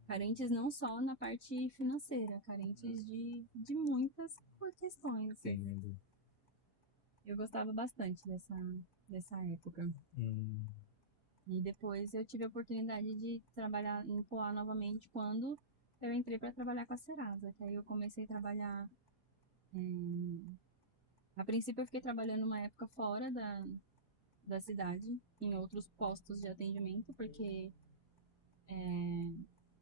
Carentes não só na parte financeira, carentes de muitas questões. Entendo. Eu gostava bastante dessa época. E depois eu tive a oportunidade de trabalhar em Poá novamente quando eu entrei para trabalhar com a Serasa. Que aí eu comecei a trabalhar. A princípio eu fiquei trabalhando uma época fora da cidade, em outros postos de atendimento, porque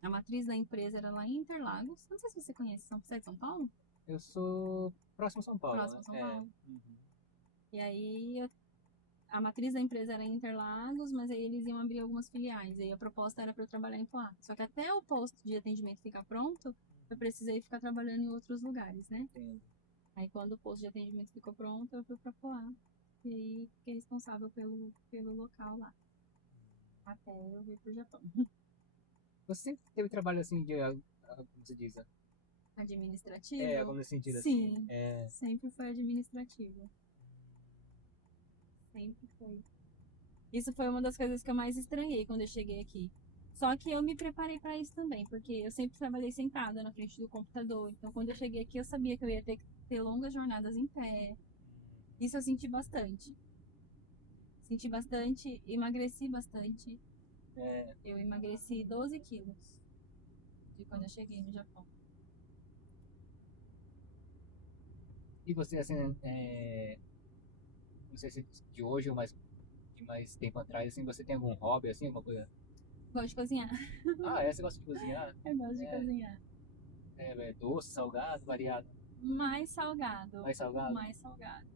a matriz da empresa era lá em Interlagos. Não sei se você conhece, você é de São Paulo? Eu sou próximo a São Paulo, Próximo né? a São Paulo. E aí a matriz da empresa era em Interlagos, mas aí eles iam abrir algumas filiais. Aí a proposta era para eu trabalhar em Poá. Só que até o posto de atendimento ficar pronto, eu precisei ficar trabalhando em outros lugares, né? Entendo. Aí quando o posto de atendimento ficou pronto, eu fui para Poá. E aí fiquei responsável pelo local lá. Até eu vir pro Japão. Você sempre teve trabalho assim de, como se diz, Administrativo? como nesse sentido assim, Sim, sempre foi administrativo. Sempre foi. Isso foi uma das coisas que eu mais estranhei quando eu cheguei aqui. Só que eu me preparei para isso também, porque eu sempre trabalhei sentada na frente do computador. Então, quando eu cheguei aqui, eu sabia que eu ia ter que ter longas jornadas em pé. Isso eu senti bastante. Senti bastante, emagreci bastante. Eu emagreci 12 quilos de quando eu cheguei no Japão. E você assim, não sei se de hoje ou de mais tempo atrás, assim, você tem algum hobby assim, alguma coisa? Gosto de cozinhar. Você gosta de cozinhar? Eu gosto de cozinhar. Doce, salgado, variado? Mais salgado. Mais salgado? Mais salgado.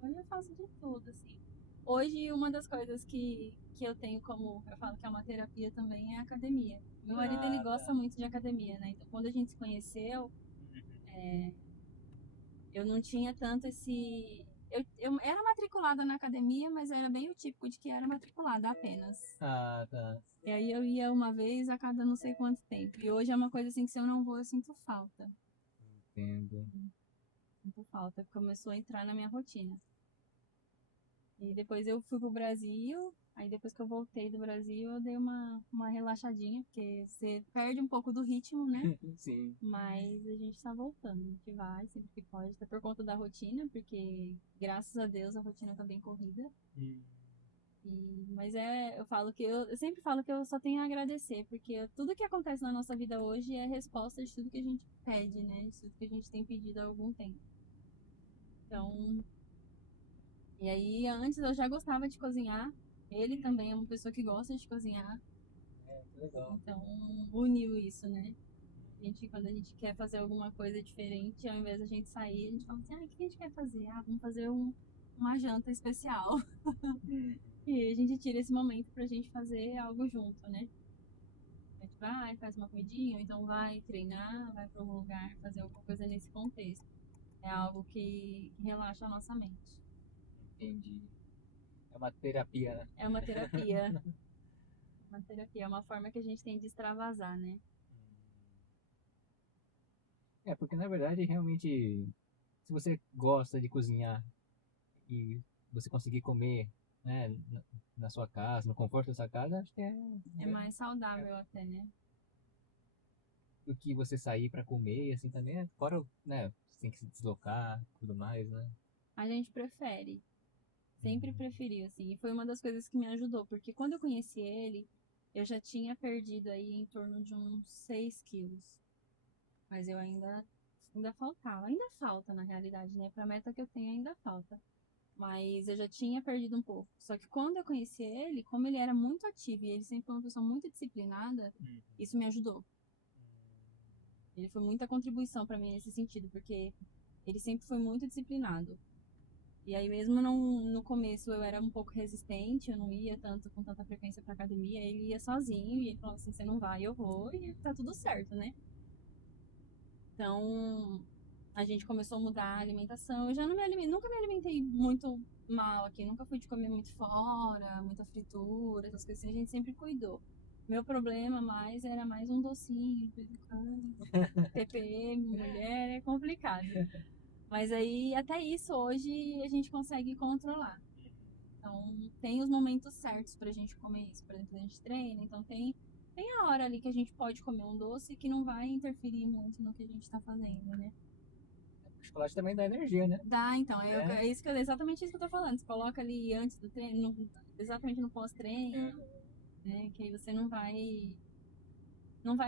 Hoje eu faço de tudo, assim. Hoje, uma das coisas que eu tenho como, eu falo que é uma terapia também, é a academia. Meu marido, ele gosta muito de academia, né? Então, quando a gente se conheceu, eu não tinha tanto esse... Eu era matriculada na academia, mas era bem o típico de que era matriculada apenas. Ah, tá. E aí eu ia uma vez a cada não sei quanto tempo. E hoje é uma coisa assim que se eu não vou, eu sinto falta. Entendo. Sinto falta. Começou a entrar na minha rotina. E depois eu fui pro Brasil, aí depois que eu voltei do Brasil, eu dei uma relaxadinha, porque você perde um pouco do ritmo, né? Sim. Mas a gente tá voltando, a gente vai sempre que pode, até por conta da rotina, porque graças a Deus a rotina tá bem corrida. Mas eu sempre falo que eu só tenho a agradecer, porque tudo que acontece na nossa vida hoje é resposta de tudo que a gente pede, né? De tudo que a gente tem pedido há algum tempo. Então, e aí antes eu já gostava de cozinhar, ele também é uma pessoa que gosta de cozinhar, Que legal. então uniu isso, né? Quando a gente quer fazer alguma coisa diferente, ao invés da gente sair, a gente fala assim, o que a gente quer fazer? Vamos fazer uma janta especial. E a gente tira esse momento pra gente fazer algo junto, né? A gente vai, faz uma comidinha, ou então vai treinar, vai pra algum lugar, fazer alguma coisa nesse contexto. É algo que relaxa a nossa mente. Entendi. É uma terapia, né? É uma terapia. Uma terapia, é uma forma que a gente tem de extravasar, né? Porque na verdade, realmente, se você gosta de cozinhar e você conseguir comer, né, na sua casa, no conforto da sua casa, acho que É mais saudável até, né? do que você sair para comer, assim também, fora, né, você tem que se deslocar, tudo mais, né? A gente prefere. Sempre preferi, assim. E foi uma das coisas que me ajudou, porque quando eu conheci ele, eu já tinha perdido aí em torno de uns 6 quilos. Mas eu ainda faltava. Ainda falta, na realidade, né? Pra meta que eu tenho, ainda falta. Mas eu já tinha perdido um pouco. Só que quando eu conheci ele, como ele era muito ativo e ele sempre foi uma pessoa muito disciplinada, isso me ajudou. Ele foi muita contribuição pra mim nesse sentido, porque ele sempre foi muito disciplinado. E aí mesmo no começo eu era um pouco resistente, eu não ia tanto com tanta frequência pra academia, ele ia sozinho e ele falava assim, você não vai, eu vou e tá tudo certo, né? Então a gente começou a mudar a alimentação. Eu já não me alimentei, nunca me alimentei muito mal aqui, nunca fui de comer muito fora, muita fritura, essas coisas assim, a gente sempre cuidou. Meu problema era mais um docinho, de vez em quando. TPM, mulher, é complicado. Mas aí, até isso, hoje a gente consegue controlar. Então, tem os momentos certos pra gente comer isso. Por exemplo, a gente treina, então tem a hora ali que a gente pode comer um doce que não vai interferir muito no que a gente tá fazendo, né? O chocolate também dá energia, né? Dá, então. É exatamente isso que eu tô falando. Você coloca ali antes do treino, exatamente no pós-treino, né? Que aí você não vai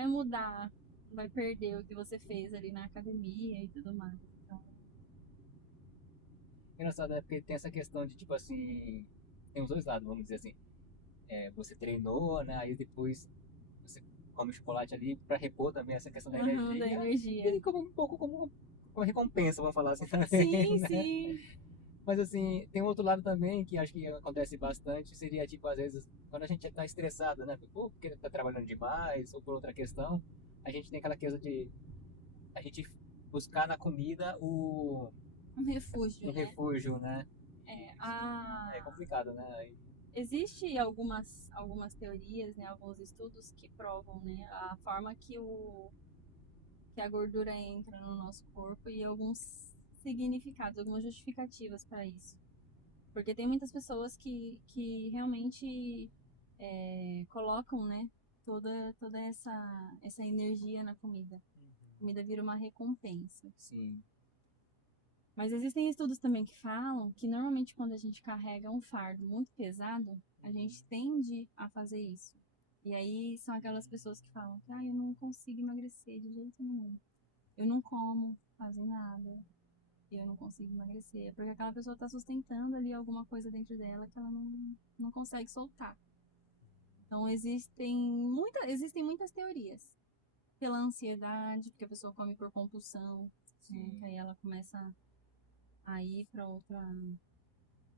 mudar, não vai perder o que você fez ali na academia e tudo mais. Engraçado, porque tem essa questão de, tipo assim, tem os dois lados, vamos dizer assim. Você treinou, né? Aí depois você come chocolate ali pra repor também essa questão da energia. Da energia. E como um pouco como recompensa, vamos falar assim também. Sim, né? sim. Mas assim, tem um outro lado também que acho que acontece bastante, seria tipo, às vezes, quando a gente tá estressado, né? Ou porque tá trabalhando demais, ou por outra questão, a gente tem aquela coisa de a gente buscar na comida Um refúgio, um né? refúgio, né? É, É complicado, né? existe algumas teorias, né, alguns estudos que provam, né, a forma que a gordura entra no nosso corpo e alguns significados, algumas justificativas para isso. Porque tem muitas pessoas que realmente colocam, né, toda essa energia na comida. A comida vira uma recompensa. Sim. Mas existem estudos também que falam que normalmente quando a gente carrega um fardo muito pesado, a gente tende a fazer isso. E aí são aquelas pessoas que falam que eu não consigo emagrecer de jeito nenhum. Eu não como quase nada. E eu não consigo emagrecer. É porque aquela pessoa está sustentando ali alguma coisa dentro dela que ela não consegue soltar. Então existem muitas teorias. Pela ansiedade, porque a pessoa come por compulsão, né? Que aí ela começa a ir para outra.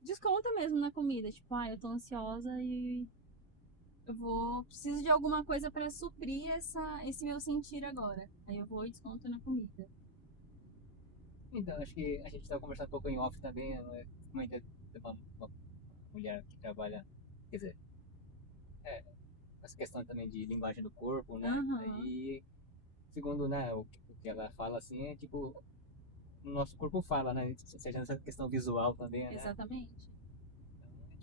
Desconta mesmo na comida. Tipo, eu tô ansiosa e preciso de alguma coisa para suprir esse meu sentir agora. Aí eu vou e desconto na comida. Então, acho que a gente estava conversando um pouco em off também, né? Uma, uma mulher que trabalha, quer dizer, essa questão também de linguagem do corpo, né? Aham, Aí, segundo, né, o que ela fala assim, é tipo, o nosso corpo fala, né? Seja nessa questão visual também, né? exatamente.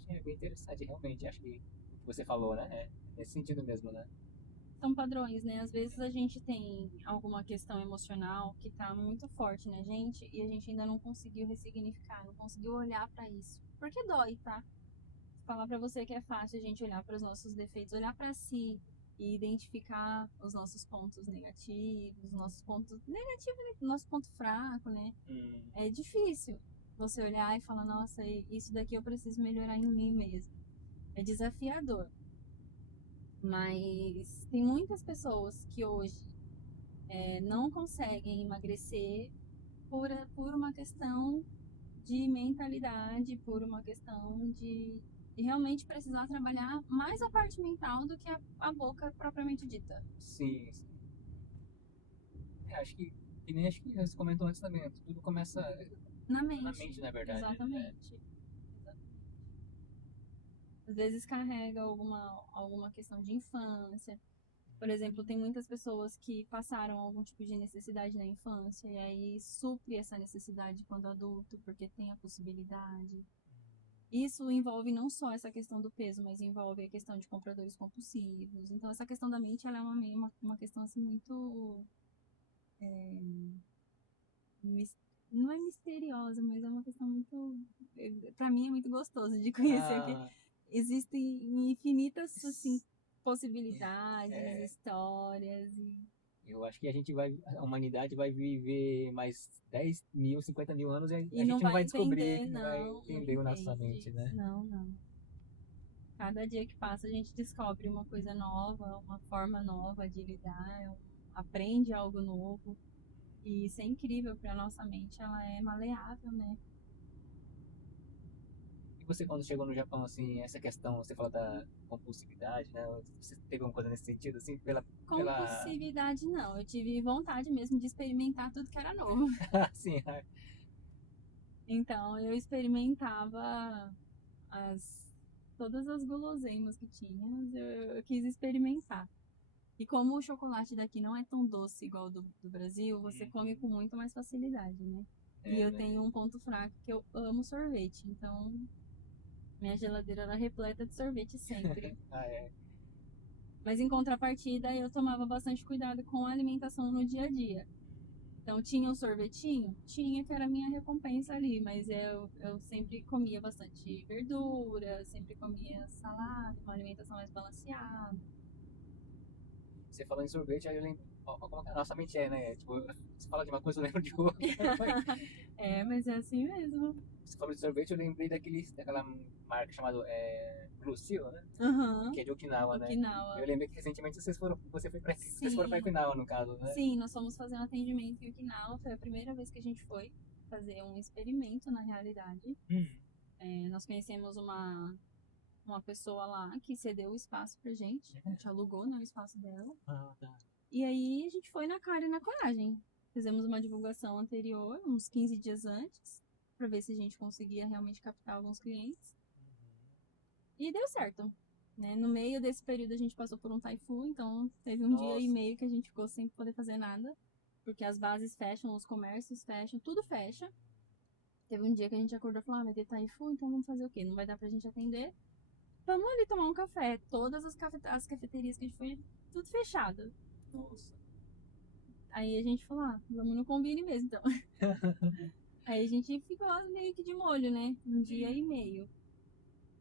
Então, é bem interessante, realmente, acho que o que você falou, né? É nesse sentido mesmo, né? São padrões, né? Às vezes a gente tem alguma questão emocional que tá muito forte na gente e a gente ainda não conseguiu ressignificar, não conseguiu olhar para isso. Porque dói, tá? Falar para você que é fácil a gente olhar para os nossos defeitos, olhar para si e identificar os nossos pontos negativos, nossos pontos negativos, nosso ponto fraco, né? É difícil você olhar e falar, nossa, isso daqui eu preciso melhorar em mim mesmo. É desafiador. Mas tem muitas pessoas que hoje não conseguem emagrecer por uma questão de mentalidade, por uma questão de realmente precisar trabalhar mais a parte mental do que a boca propriamente dita. Sim, sim. Acho que nem acho que você comentou antes também, tudo começa Na na mente, mente, na verdade. exatamente. Às vezes carrega alguma questão de infância. Por exemplo, tem muitas pessoas que passaram algum tipo de necessidade na infância e aí supre essa necessidade quando adulto, porque tem a possibilidade. Isso envolve não só essa questão do peso, mas envolve a questão de compradores compulsivos. Então, essa questão da mente, ela é uma questão assim muito não é misteriosa, mas é uma questão muito, para mim é muito gostoso de conhecer, porque Ah, existem infinitas assim possibilidades, é, histórias e eu acho que a humanidade vai viver mais 10 mil, 50 mil anos e a não gente não vai vai descobrir, entender, não vai não entender a nossa entende. mente, né? Não, não. Cada dia que passa a gente descobre uma coisa nova, uma forma nova de lidar, aprende algo novo. E isso é incrível para nossa mente, ela é maleável, né? E você, quando chegou no Japão, assim, essa questão, você fala da compulsividade, né? Você teve alguma coisa nesse sentido, assim, pela... Compulsividade não, eu tive vontade mesmo de experimentar tudo que era novo. assim, Então eu experimentava as todas as guloseimas que tinha, eu quis experimentar. E como o chocolate daqui não é tão doce igual do Brasil, você come com muito mais facilidade, né? E eu né? tenho um ponto fraco que eu amo sorvete, então minha geladeira era repleta de sorvete sempre. Ah, é. Mas em contrapartida, eu tomava bastante cuidado com a alimentação no dia a dia. Então tinha o sorvetinho? Tinha, que era a minha recompensa ali, mas eu sempre comia bastante verdura, sempre comia salada, uma alimentação mais balanceada. Você falou em sorvete, aí eu lembro, como que a nossa mente é, né? Tipo, você fala de uma coisa, eu lembro de outra. É, mas é assim mesmo. Você falou de sorvete, eu lembrei daquela marca chamada Blue Seal, né? Aham. Que é de Okinawa, né? Eu Okinawa. lembrei que recentemente vocês foram pra Sim, Okinawa, no caso, né? sim, nós fomos fazer um atendimento em Okinawa, foi a primeira vez que a gente foi. fazer um experimento na realidade. Nós conhecemos uma pessoa lá que cedeu o espaço pra gente. A gente alugou, né, o espaço dela. Ah, tá. E aí a gente foi na cara e na coragem. Fizemos uma divulgação anterior, uns 15 dias antes, pra ver se a gente conseguia realmente captar alguns clientes. E deu certo. Né? No meio desse período a gente passou por um taifun, então teve um dia e Nossa. meio que a gente ficou sem poder fazer nada. Porque as bases fecham, os comércios fecham, tudo fecha. Teve um dia que a gente acordou e falou, vai ter taifun, então vamos fazer o quê? Não vai dar pra gente atender. Vamos ali tomar um café. Todas as cafeterias que a gente foi, tudo fechado. Nossa. Aí a gente falou, vamos no Combine mesmo, então. Aí a gente ficou meio que de molho, né? Um dia e meio.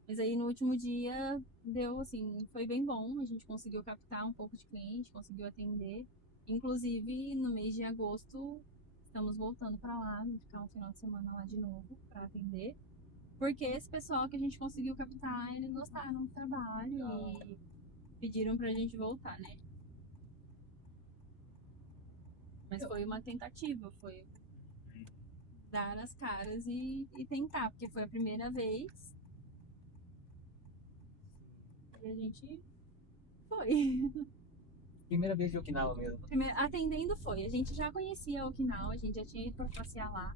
Mas aí no último dia deu assim, foi bem bom. A gente conseguiu captar um pouco de cliente, conseguiu atender. Inclusive, no mês de agosto, estamos voltando para lá, ficar um final de semana lá de novo para atender. Porque esse pessoal que a gente conseguiu captar, eles gostaram do trabalho e pediram pra gente voltar, né? Mas foi uma tentativa, foi dar as caras e tentar, porque foi a primeira vez. E a gente foi. Primeira vez de Okinawa mesmo. Atendendo foi. A gente já conhecia Okinawa, a gente já tinha ido pra passear lá.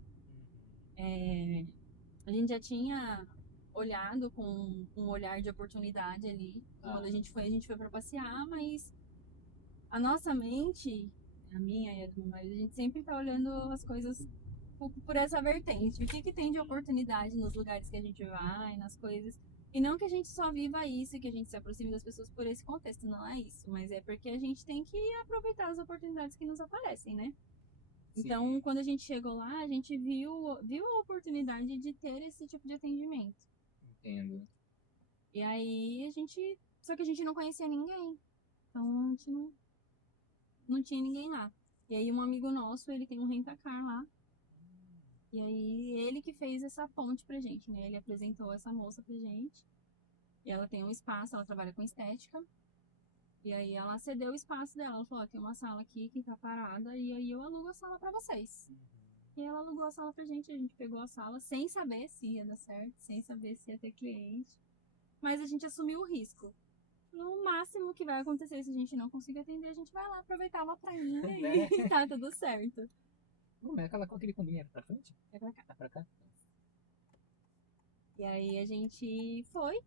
A gente já tinha olhado com um olhar de oportunidade ali. Quando a gente foi pra passear, mas a nossa mente, a minha e a do meu marido, a gente sempre tá olhando as coisas por essa vertente. O que tem de oportunidade nos lugares que a gente vai, nas coisas. E não que a gente só viva isso, que a gente se aproxime das pessoas por esse contexto, não é isso. Mas é porque a gente tem que aproveitar as oportunidades que nos aparecem, né? Sim. Então, quando a gente chegou lá, a gente viu a oportunidade de ter esse tipo de atendimento. Entendo. E aí, só que a gente não conhecia ninguém. Então, a gente não tinha ninguém lá. E aí, um amigo nosso, ele tem um rentacar lá. E aí, ele que fez essa ponte pra gente, né? Ele apresentou essa moça pra gente. E ela tem um espaço, ela trabalha com estética. E aí, ela cedeu o espaço dela. Ela falou, tem uma sala aqui que tá parada. E aí, eu alugo a sala pra vocês. E ela alugou a sala pra gente. A gente pegou a sala sem saber se ia dar certo, sem saber se ia ter cliente. Mas a gente assumiu o risco. No máximo que vai acontecer, se a gente não conseguir atender, a gente vai lá aproveitar uma prainha e tá tudo certo. Como é aquela aquele combinho é pra frente? É pra cá. É pra cá? E aí a gente foi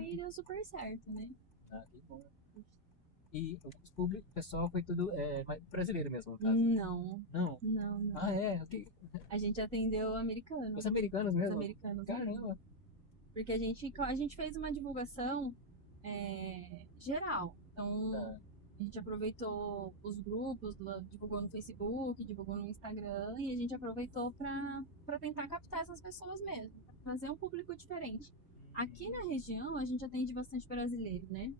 e deu super certo, né? Ah, que bom. E o público, o pessoal foi tudo brasileiro mesmo, no caso? Não. Não? Não. Ah, é? Okay. A gente atendeu americanos. Os americanos mesmo? Os americanos. Caramba. Porque a gente fez uma divulgação geral. Então, a gente aproveitou os grupos, divulgou no Facebook, divulgou no Instagram, e a gente aproveitou para tentar captar essas pessoas mesmo, pra fazer um público diferente. Aqui na região, a gente atende bastante brasileiro, né?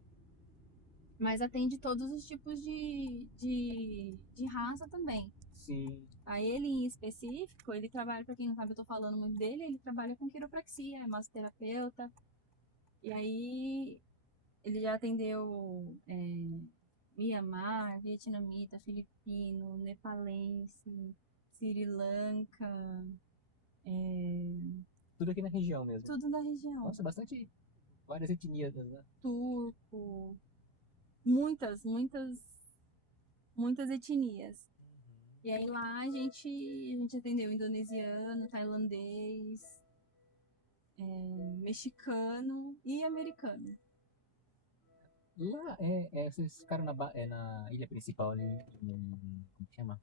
Mas atende todos os tipos de raça também. Sim. A ele em específico, ele trabalha, pra quem não sabe, eu tô falando muito dele, ele trabalha com quiropraxia, é massoterapeuta. E aí, ele já atendeu Mianmar, vietnamita, filipino, nepalense, Sri Lanka, Tudo aqui na região mesmo. tudo da região. Nossa, bastante. Várias etnias, né? Turco, muitas etnias. E aí lá a gente atendeu indonesiano, tailandês, mexicano e americano. Lá, vocês ficaram na ilha principal ali, como que chama?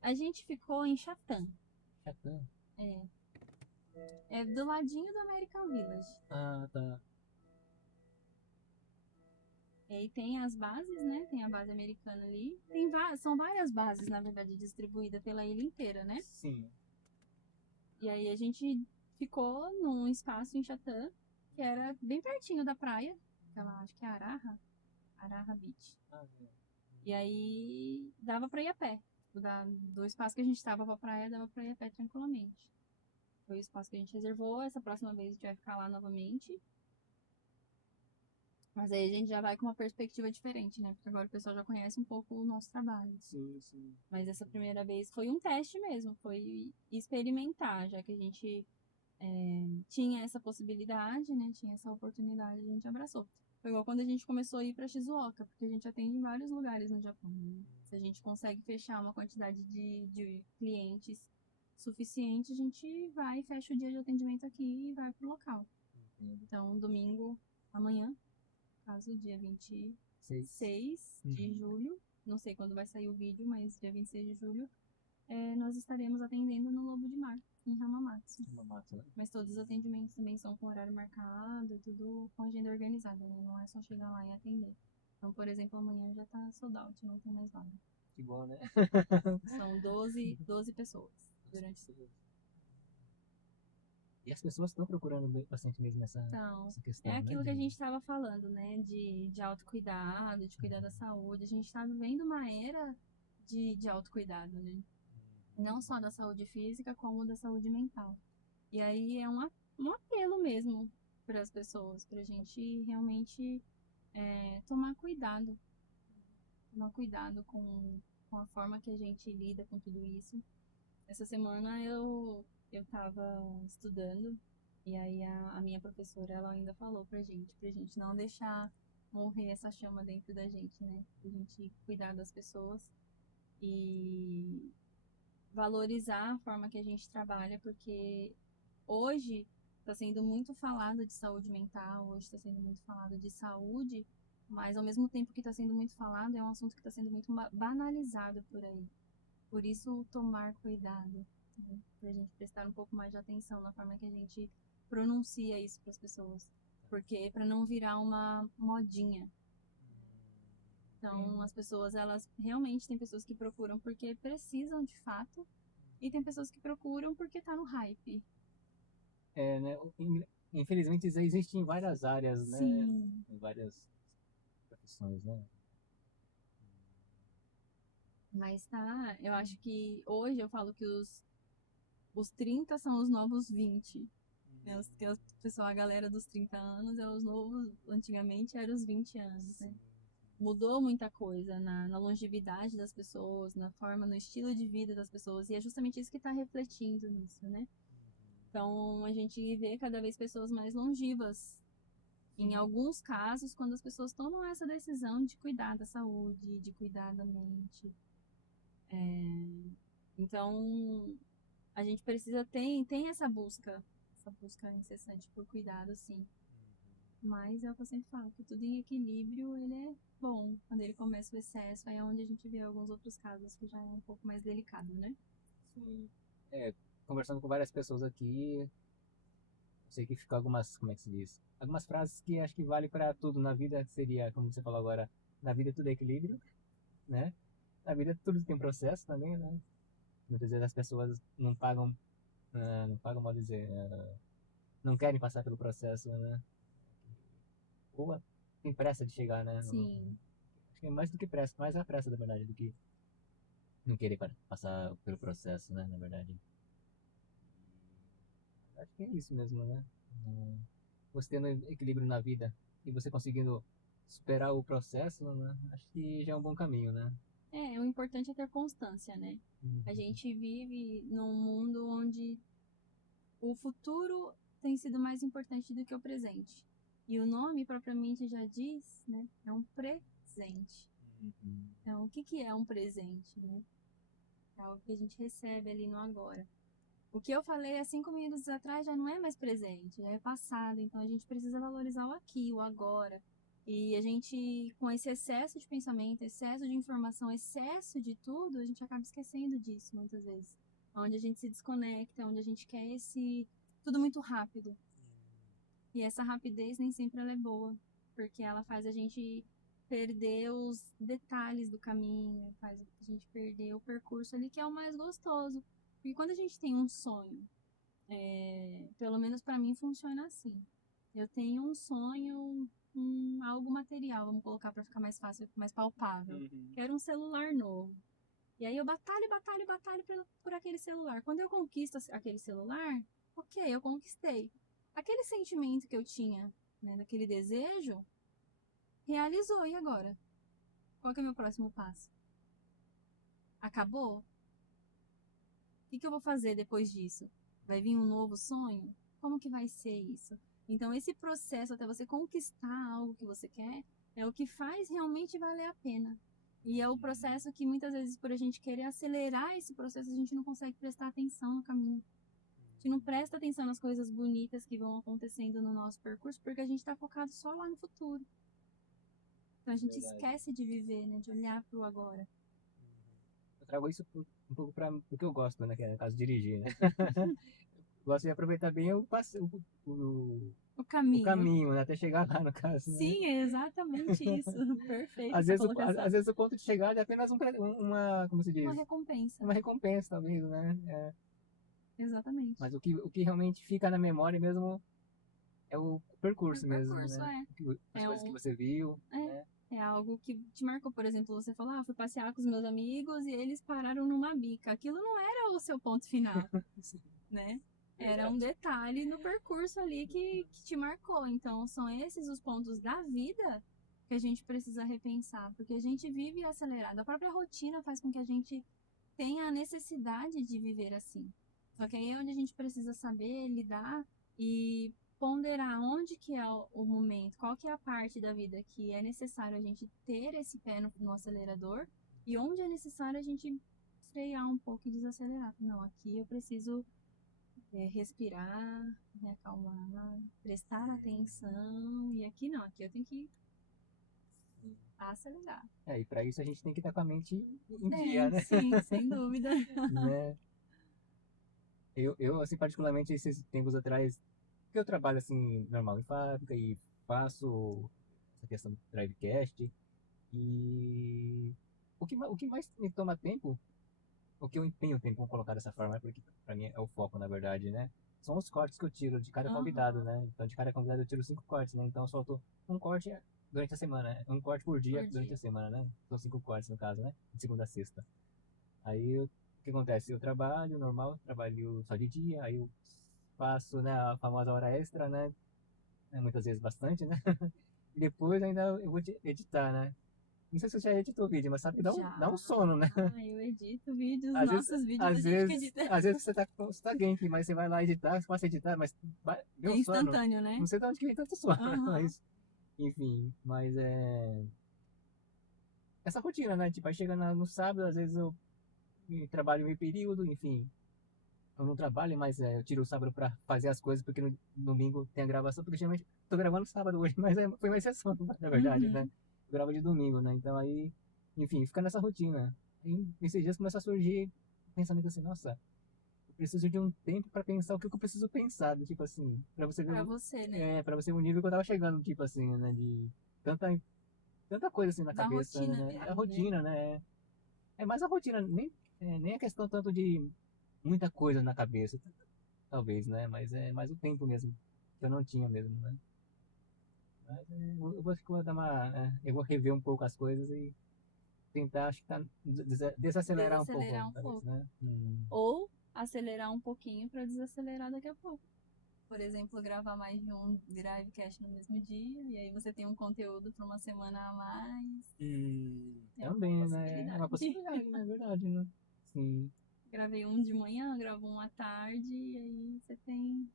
A gente ficou em Chatham. Chatham? É do ladinho do American Village. Ah, tá. E aí tem as bases, né? Tem a base americana ali. São várias bases, na verdade, distribuídas pela ilha inteira, né? Sim. E aí a gente ficou num espaço em Chatham, que era bem pertinho da praia. Aquela, acho que é Araha Beach. E aí dava pra ir a pé. Do espaço que a gente estava pra praia, dava pra ir a pé tranquilamente. Foi o espaço que a gente reservou. Essa próxima vez a gente vai ficar lá novamente. Mas aí a gente já vai com uma perspectiva diferente, né? Porque agora o pessoal já conhece um pouco o nosso trabalho. Sim, sim. Mas essa primeira vez foi um teste mesmo, foi experimentar, já que a gente tinha essa possibilidade, né? Tinha essa oportunidade, a gente abraçou. Foi igual quando a gente começou a ir para Shizuoka, porque a gente atende em vários lugares no Japão, né? Se a gente consegue fechar uma quantidade de clientes suficiente, a gente vai, fecha o dia de atendimento aqui e vai pro local. Então, domingo, amanhã, caso dia 26 de julho, não sei quando vai sair o vídeo, mas dia 26 de julho, nós estaremos atendendo no Lobo de Mar, em Hamamatsu. Hamamatsu, né? Mas todos os atendimentos também são com horário marcado, tudo com agenda organizada, né? Não é só chegar lá e atender. Então, por exemplo, amanhã já tá sold out, não tem mais vaga. Que bom, né? São 12 pessoas durante o dia. E as pessoas estão procurando bastante mesmo Então, essa questão, é aquilo né? que a gente estava falando, né? De autocuidado, de cuidar da saúde. A gente está vivendo uma era de autocuidado, né? Não só da saúde física, como da saúde mental. E aí é um apelo mesmo para as pessoas, para a gente realmente tomar cuidado. Tomar cuidado com a forma que a gente lida com tudo isso. Essa semana eu estava estudando e aí a minha professora ela ainda falou pra gente não deixar morrer essa chama dentro da gente, né? Pra gente cuidar das pessoas e valorizar a forma que a gente trabalha, porque hoje está sendo muito falado de saúde mental, hoje está sendo muito falado de saúde, mas ao mesmo tempo que está sendo muito falado, é um assunto que está sendo muito banalizado por aí. Por isso, tomar cuidado, né? Para a gente prestar um pouco mais de atenção na forma que a gente pronuncia isso para as pessoas. Porque para não virar uma modinha. Então, as pessoas, elas realmente tem pessoas que procuram porque precisam de fato, e tem pessoas que procuram porque tá no hype. É, né? Infelizmente isso existe em várias áreas, né? Sim. Em várias profissões, né? Mas tá, eu acho que hoje eu falo que os 30 são os novos 20. Né? Que o pessoal, a galera dos 30 anos é os novos, antigamente eram os 20 anos, né? Mudou muita coisa na longevidade das pessoas, na forma, no estilo de vida das pessoas, e é justamente isso que está refletindo nisso, né? Então, a gente vê cada vez pessoas mais longevas. Em alguns casos, quando as pessoas tomam essa decisão de cuidar da saúde, de cuidar da mente. Então, a gente precisa tem essa busca incessante por cuidado, sim. Mas é o que eu sempre falo, que tudo em equilíbrio, ele é bom. Quando ele começa o excesso, aí é onde a gente vê alguns outros casos que já é um pouco mais delicado, né? Sim. Conversando com várias pessoas aqui, eu sei que fica algumas, como é que se diz? Algumas frases que acho que vale para tudo na vida, seria, como você falou agora, na vida tudo é equilíbrio, né? Na vida tudo tem processo também, né? Muitas vezes as pessoas não pagam, não pagam, mal dizer, não querem passar pelo processo, né? Ou tem pressa de chegar, né? Sim. Acho que é mais do que pressa, mais a pressa, na verdade, do que não querer passar pelo processo, né? Na verdade. Acho que é isso mesmo, né? Você tendo equilíbrio na vida e você conseguindo superar o processo, né? Acho que já é um bom caminho, né? O importante é ter constância, né? A gente vive num mundo onde o futuro tem sido mais importante do que o presente. E o nome propriamente já diz, né? É um presente. Então, o que é um presente, né? É algo que a gente recebe ali no agora. O que eu falei há 5 minutos atrás já não é mais presente, já é passado. Então, a gente precisa valorizar o aqui, o agora. E a gente, com esse excesso de pensamento, excesso de informação, excesso de tudo, a gente acaba esquecendo disso muitas vezes. Onde a gente se desconecta, onde a gente quer esse tudo muito rápido. E essa rapidez nem sempre ela é boa, porque ela faz a gente perder os detalhes do caminho, faz a gente perder o percurso ali que é o mais gostoso. Porque quando a gente tem um sonho, pelo menos para mim funciona assim. Eu tenho um sonho, algo material, vamos colocar para ficar mais fácil, mais palpável. Quero um celular novo. E aí eu batalho por aquele celular. Quando eu conquisto aquele celular, ok, eu conquistei. Aquele sentimento que eu tinha, né, daquele desejo, realizou, e agora? Qual que é o meu próximo passo? Acabou? O que eu vou fazer depois disso? Vai vir um novo sonho? Como que vai ser isso? Então, esse processo até você conquistar algo que você quer é o que faz realmente valer a pena. E é o processo que muitas vezes, por a gente querer acelerar esse processo, a gente não consegue prestar atenção no caminho. A gente não presta atenção nas coisas bonitas que vão acontecendo no nosso percurso porque a gente está focado só lá no futuro. Então a gente Verdade. esquece de viver, né? De olhar para o agora. Eu trago isso um pouco para o que eu gosto, né? Que é, no caso, dirigir, né? Gosto de aproveitar bem O o caminho. caminho, né? Até chegar lá, no caso, né? Sim, é exatamente isso. Perfeito Às essa vezes, colocação. às vezes o ponto de chegada é apenas uma, como se Uma diz? recompensa. Uma recompensa, talvez, né? É, Exatamente. mas o que realmente fica na memória mesmo é o percurso O mesmo, percurso né? As é coisas que um, você viu, é, né? é algo que te marcou. Por exemplo, você falou, fui passear com os meus amigos e eles pararam numa bica. Aquilo não era o seu ponto final, né? Era um Verdade. detalhe no percurso ali que te marcou. Então, são esses os pontos da vida que a gente precisa repensar, porque a gente vive acelerado. A própria rotina faz com que a gente tenha a necessidade de viver assim. Só que aí é onde a gente precisa saber lidar e ponderar onde que é o momento, qual que é a parte da vida que é necessário a gente ter esse pé no acelerador e onde é necessário a gente frear um pouco e desacelerar. Não, aqui eu preciso respirar, me acalmar, prestar atenção, e aqui não, aqui eu tenho que acelerar. E para isso a gente tem que estar com a mente em dia, né? Sim, sem dúvida. Né? Assim, particularmente, esses tempos atrás, que eu trabalho, assim, normal em fábrica e faço essa questão do Drivecast, e o que mais me toma tempo, o que eu empenho tempo, vamos colocar dessa forma, porque para mim é o foco, na verdade, né? São os cortes que eu tiro de cada convidado, Uhum. né? Então, de cada convidado eu tiro 5 cortes, né? Então, eu solto um corte durante a semana, né? Um corte por dia Por durante dia. a semana, né? São 5 cortes, no caso, né? De segunda a sexta. Aí, o que acontece? Eu trabalho normal, trabalho só de dia, aí eu faço, né, a famosa hora extra, né? Muitas vezes bastante, né? E depois ainda eu vou editar, né? Não sei se você já editou o vídeo, mas sabe que dá um Já. sono, né? Eu edito vídeos, nossos vídeos a Às gente que vezes, edita. às vezes você tá gank, mas você vai lá editar, você passa a editar, mas É deu sono. instantâneo, né? Não sei de onde que vem tanto sono, Aham. mas enfim, mas é essa rotina, né? Tipo, aí chega no sábado, às vezes eu trabalho meio período, enfim, eu não trabalho, mas eu tiro o sábado pra fazer as coisas, porque no domingo tem a gravação, porque geralmente tô gravando sábado hoje, mas foi uma exceção, na verdade, né? Uhum. Eu gravo de domingo, né? Então aí, enfim, fica nessa rotina. Aí, esses dias começa a surgir pensamento assim, nossa, eu preciso de um tempo pra pensar o que eu preciso pensar, tipo assim, pra você ver, Pra você, né? pra você ver o nível que eu tava chegando, tipo assim, né? De tanta coisa assim na Da cabeça, rotina né? A mesmo, né? rotina, né? É mais a rotina, nem a questão tanto de muita coisa na cabeça, talvez, né? Mas é mais o tempo mesmo, que eu não tinha mesmo, né? Mas acho que eu vou dar eu vou rever um pouco as coisas e tentar, acho que desacelerar um pouco, Desacelerar um talvez, pouco. né? Ou acelerar um pouquinho pra desacelerar daqui a pouco. Por exemplo, gravar mais de um Gravecast no mesmo dia, e aí você tem um conteúdo para uma semana a mais. É uma Também, né? É uma possibilidade. possibilidade, né? É verdade, né? Sim, Gravei um de manhã, gravo um à tarde, e aí você tem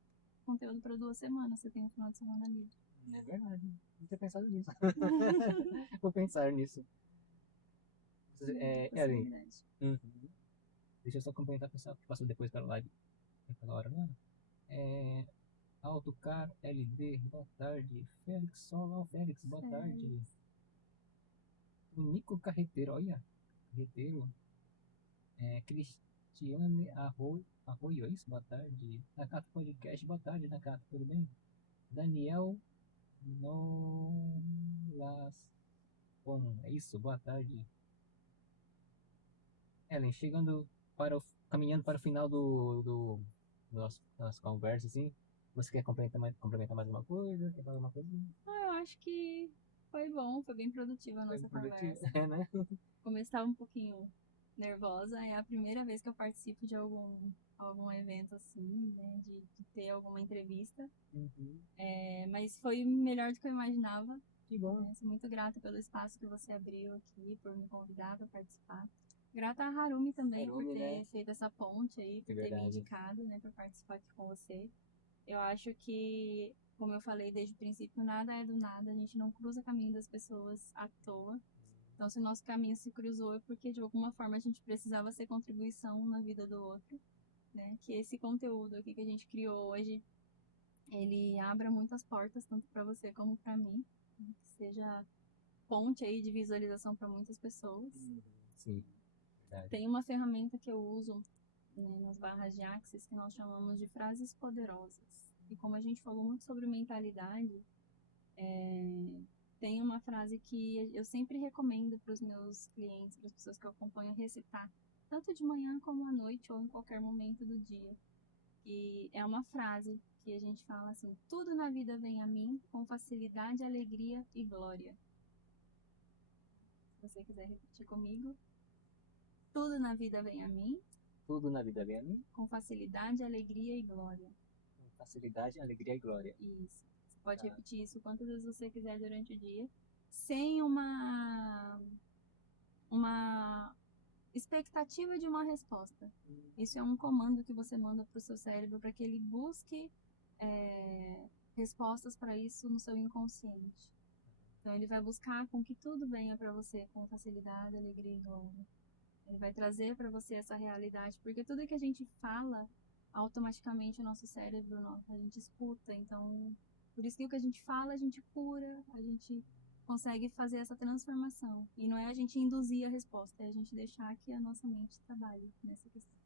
conteúdo para 2 semanas, você tem um final de semana livre. é verdade. Não tinha pensado nisso. Vou pensar nisso. Muita Ellen, possibilidade. uhum. Deixa eu só complementar o pessoal que passou depois pela live naquela hora, né? É, Autocar LD, boa tarde. Félix Solon, Félix, boa Sério. tarde. Nico Carreteiro, olha, Carreteiro. Cristiane Arroio, é isso? Boa tarde. Nakata Podcast, boa tarde, Nakata, tudo bem? Daniel Nolas, bom, é isso, boa tarde. Ellen, caminhando para o final da nossa conversa, assim, você quer complementar mais uma coisa? Quer falar alguma coisa? Eu acho que foi bom, foi bem produtiva a Foi nossa produtivo, conversa. né? Como eu estava um pouquinho nervosa, é a primeira vez que eu participo de algum evento assim, né? De ter alguma entrevista. Uhum. Mas foi melhor do que eu imaginava. Que bom. Sou muito grata pelo espaço que você abriu aqui, por me convidar para participar. Grata a Harumi também Harumi, por ter né? feito essa ponte aí, por É ter me verdade. indicado, né, para participar aqui com você. Eu acho que, como eu falei desde o princípio, nada é do nada, a gente não cruza caminho das pessoas à toa. Então, se o nosso caminho se cruzou é porque de alguma forma a gente precisava ser contribuição na vida do outro, né? Que esse conteúdo aqui que a gente criou hoje, ele abra muitas portas, tanto para você como para mim, né? Que seja ponte aí de visualização para muitas pessoas. Sim, verdade. Tem uma ferramenta que eu uso, né, nas barras de Axis que nós chamamos de frases poderosas. E como a gente falou muito sobre mentalidade, tem uma frase que eu sempre recomendo para os meus clientes, para as pessoas que eu acompanho, recitar, tanto de manhã como à noite ou em qualquer momento do dia. E é uma frase que a gente fala assim: tudo na vida vem a mim com facilidade, alegria e glória. Se você quiser repetir comigo. Tudo na vida vem a mim Tudo na vida vem a mim, com facilidade, alegria e glória. com facilidade, alegria e glória. Isso. Você pode Tá. repetir isso quantas vezes você quiser durante o dia, sem uma expectativa de uma resposta. Isso é um comando que você manda para o seu cérebro para que ele busque respostas para isso no seu inconsciente. Então ele vai buscar com que tudo venha para você com facilidade, alegria e glória. Ele vai trazer para você essa realidade, porque tudo que a gente fala, automaticamente o nosso cérebro, a gente escuta. Então, por isso que o que a gente fala, a gente cura, a gente consegue fazer essa transformação. E não é a gente induzir a resposta, é a gente deixar que a nossa mente trabalhe nessa questão.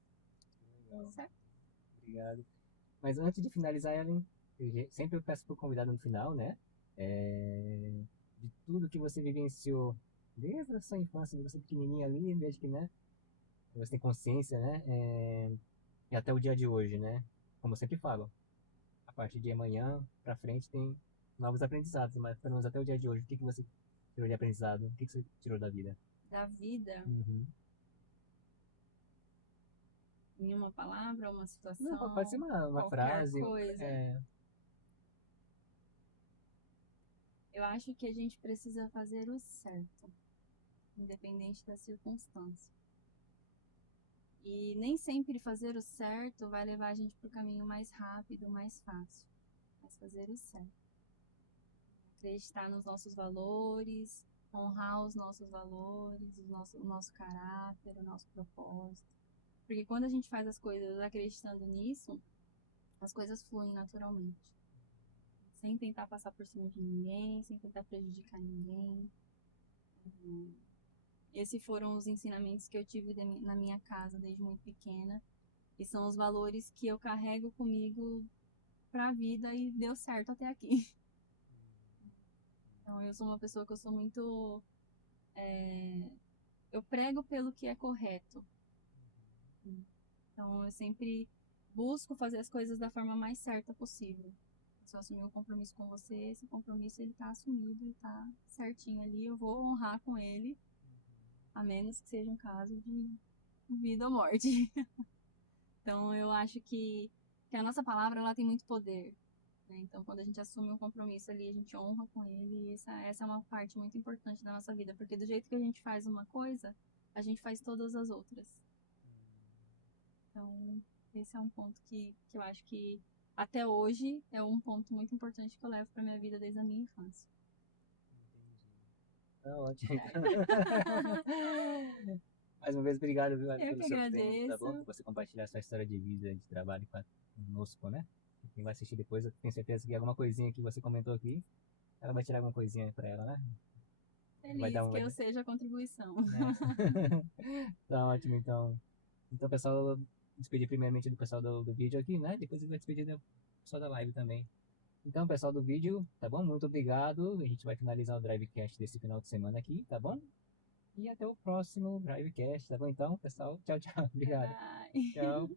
Legal. Certo? Obrigado. Mas antes de finalizar, Ellen, sempre eu peço pro convidado no final, né? De tudo que você vivenciou desde a sua infância, de você pequenininha ali, desde que, né? Você tem consciência, né? E até o dia de hoje, né? Como eu sempre falo, a partir de amanhã pra frente tem novos aprendizados, mas pelo menos até o dia de hoje, o que que você tirou de aprendizado? O que que você tirou da vida? Da vida, Uhum. em uma palavra, uma Não, situação, pode ser uma qualquer frase. coisa. Eu acho que a gente precisa fazer o certo, independente da circunstância. E nem sempre fazer o certo vai levar a gente para o caminho mais rápido, mais fácil. Mas fazer o certo. Acreditar nos nossos valores, honrar os nossos valores, o nosso caráter, o nosso propósito. Porque quando a gente faz as coisas acreditando nisso, as coisas fluem naturalmente. Sem tentar passar por cima de ninguém, sem tentar prejudicar ninguém. Esses foram os ensinamentos que eu tive na minha casa desde muito pequena. E são os valores que eu carrego comigo para a vida e deu certo até aqui. Então eu sou uma pessoa que eu sou muito... eu prego pelo que é correto. Então eu sempre busco fazer as coisas da forma mais certa possível. Se eu assumir um compromisso com você, esse compromisso ele tá assumido e tá certinho ali. Eu vou honrar com ele, a menos que seja um caso de vida ou morte. Então eu acho que a nossa palavra ela tem muito poder. Né? Então quando a gente assume um compromisso ali, a gente honra com ele. E essa é uma parte muito importante da nossa vida, porque do jeito que a gente faz uma coisa, a gente faz todas as outras. Então esse é um ponto que eu acho que até hoje é um ponto muito importante que eu levo para minha vida desde a minha infância. Tá ótimo. Mais uma vez, obrigado, viu, Eu pelo que seu tempo, tá agradeço. bom? Por você compartilhar sua história de vida, de trabalho conosco, né? Quem vai assistir depois, eu tenho certeza que alguma coisinha que você comentou aqui, ela vai tirar alguma coisinha pra ela, né? Vai dar Feliz que eu seja a contribuição. né? Tá ótimo, então. Então, pessoal, eu despedi primeiramente do pessoal do vídeo aqui, né? Depois eu vou despedir do pessoal da live também. Então, pessoal do vídeo, tá bom? Muito obrigado. A gente vai finalizar o Drivecast desse final de semana aqui, tá bom? E até o próximo Drivecast, tá bom? Então, pessoal, tchau, tchau. Obrigado. Bye. Tchau.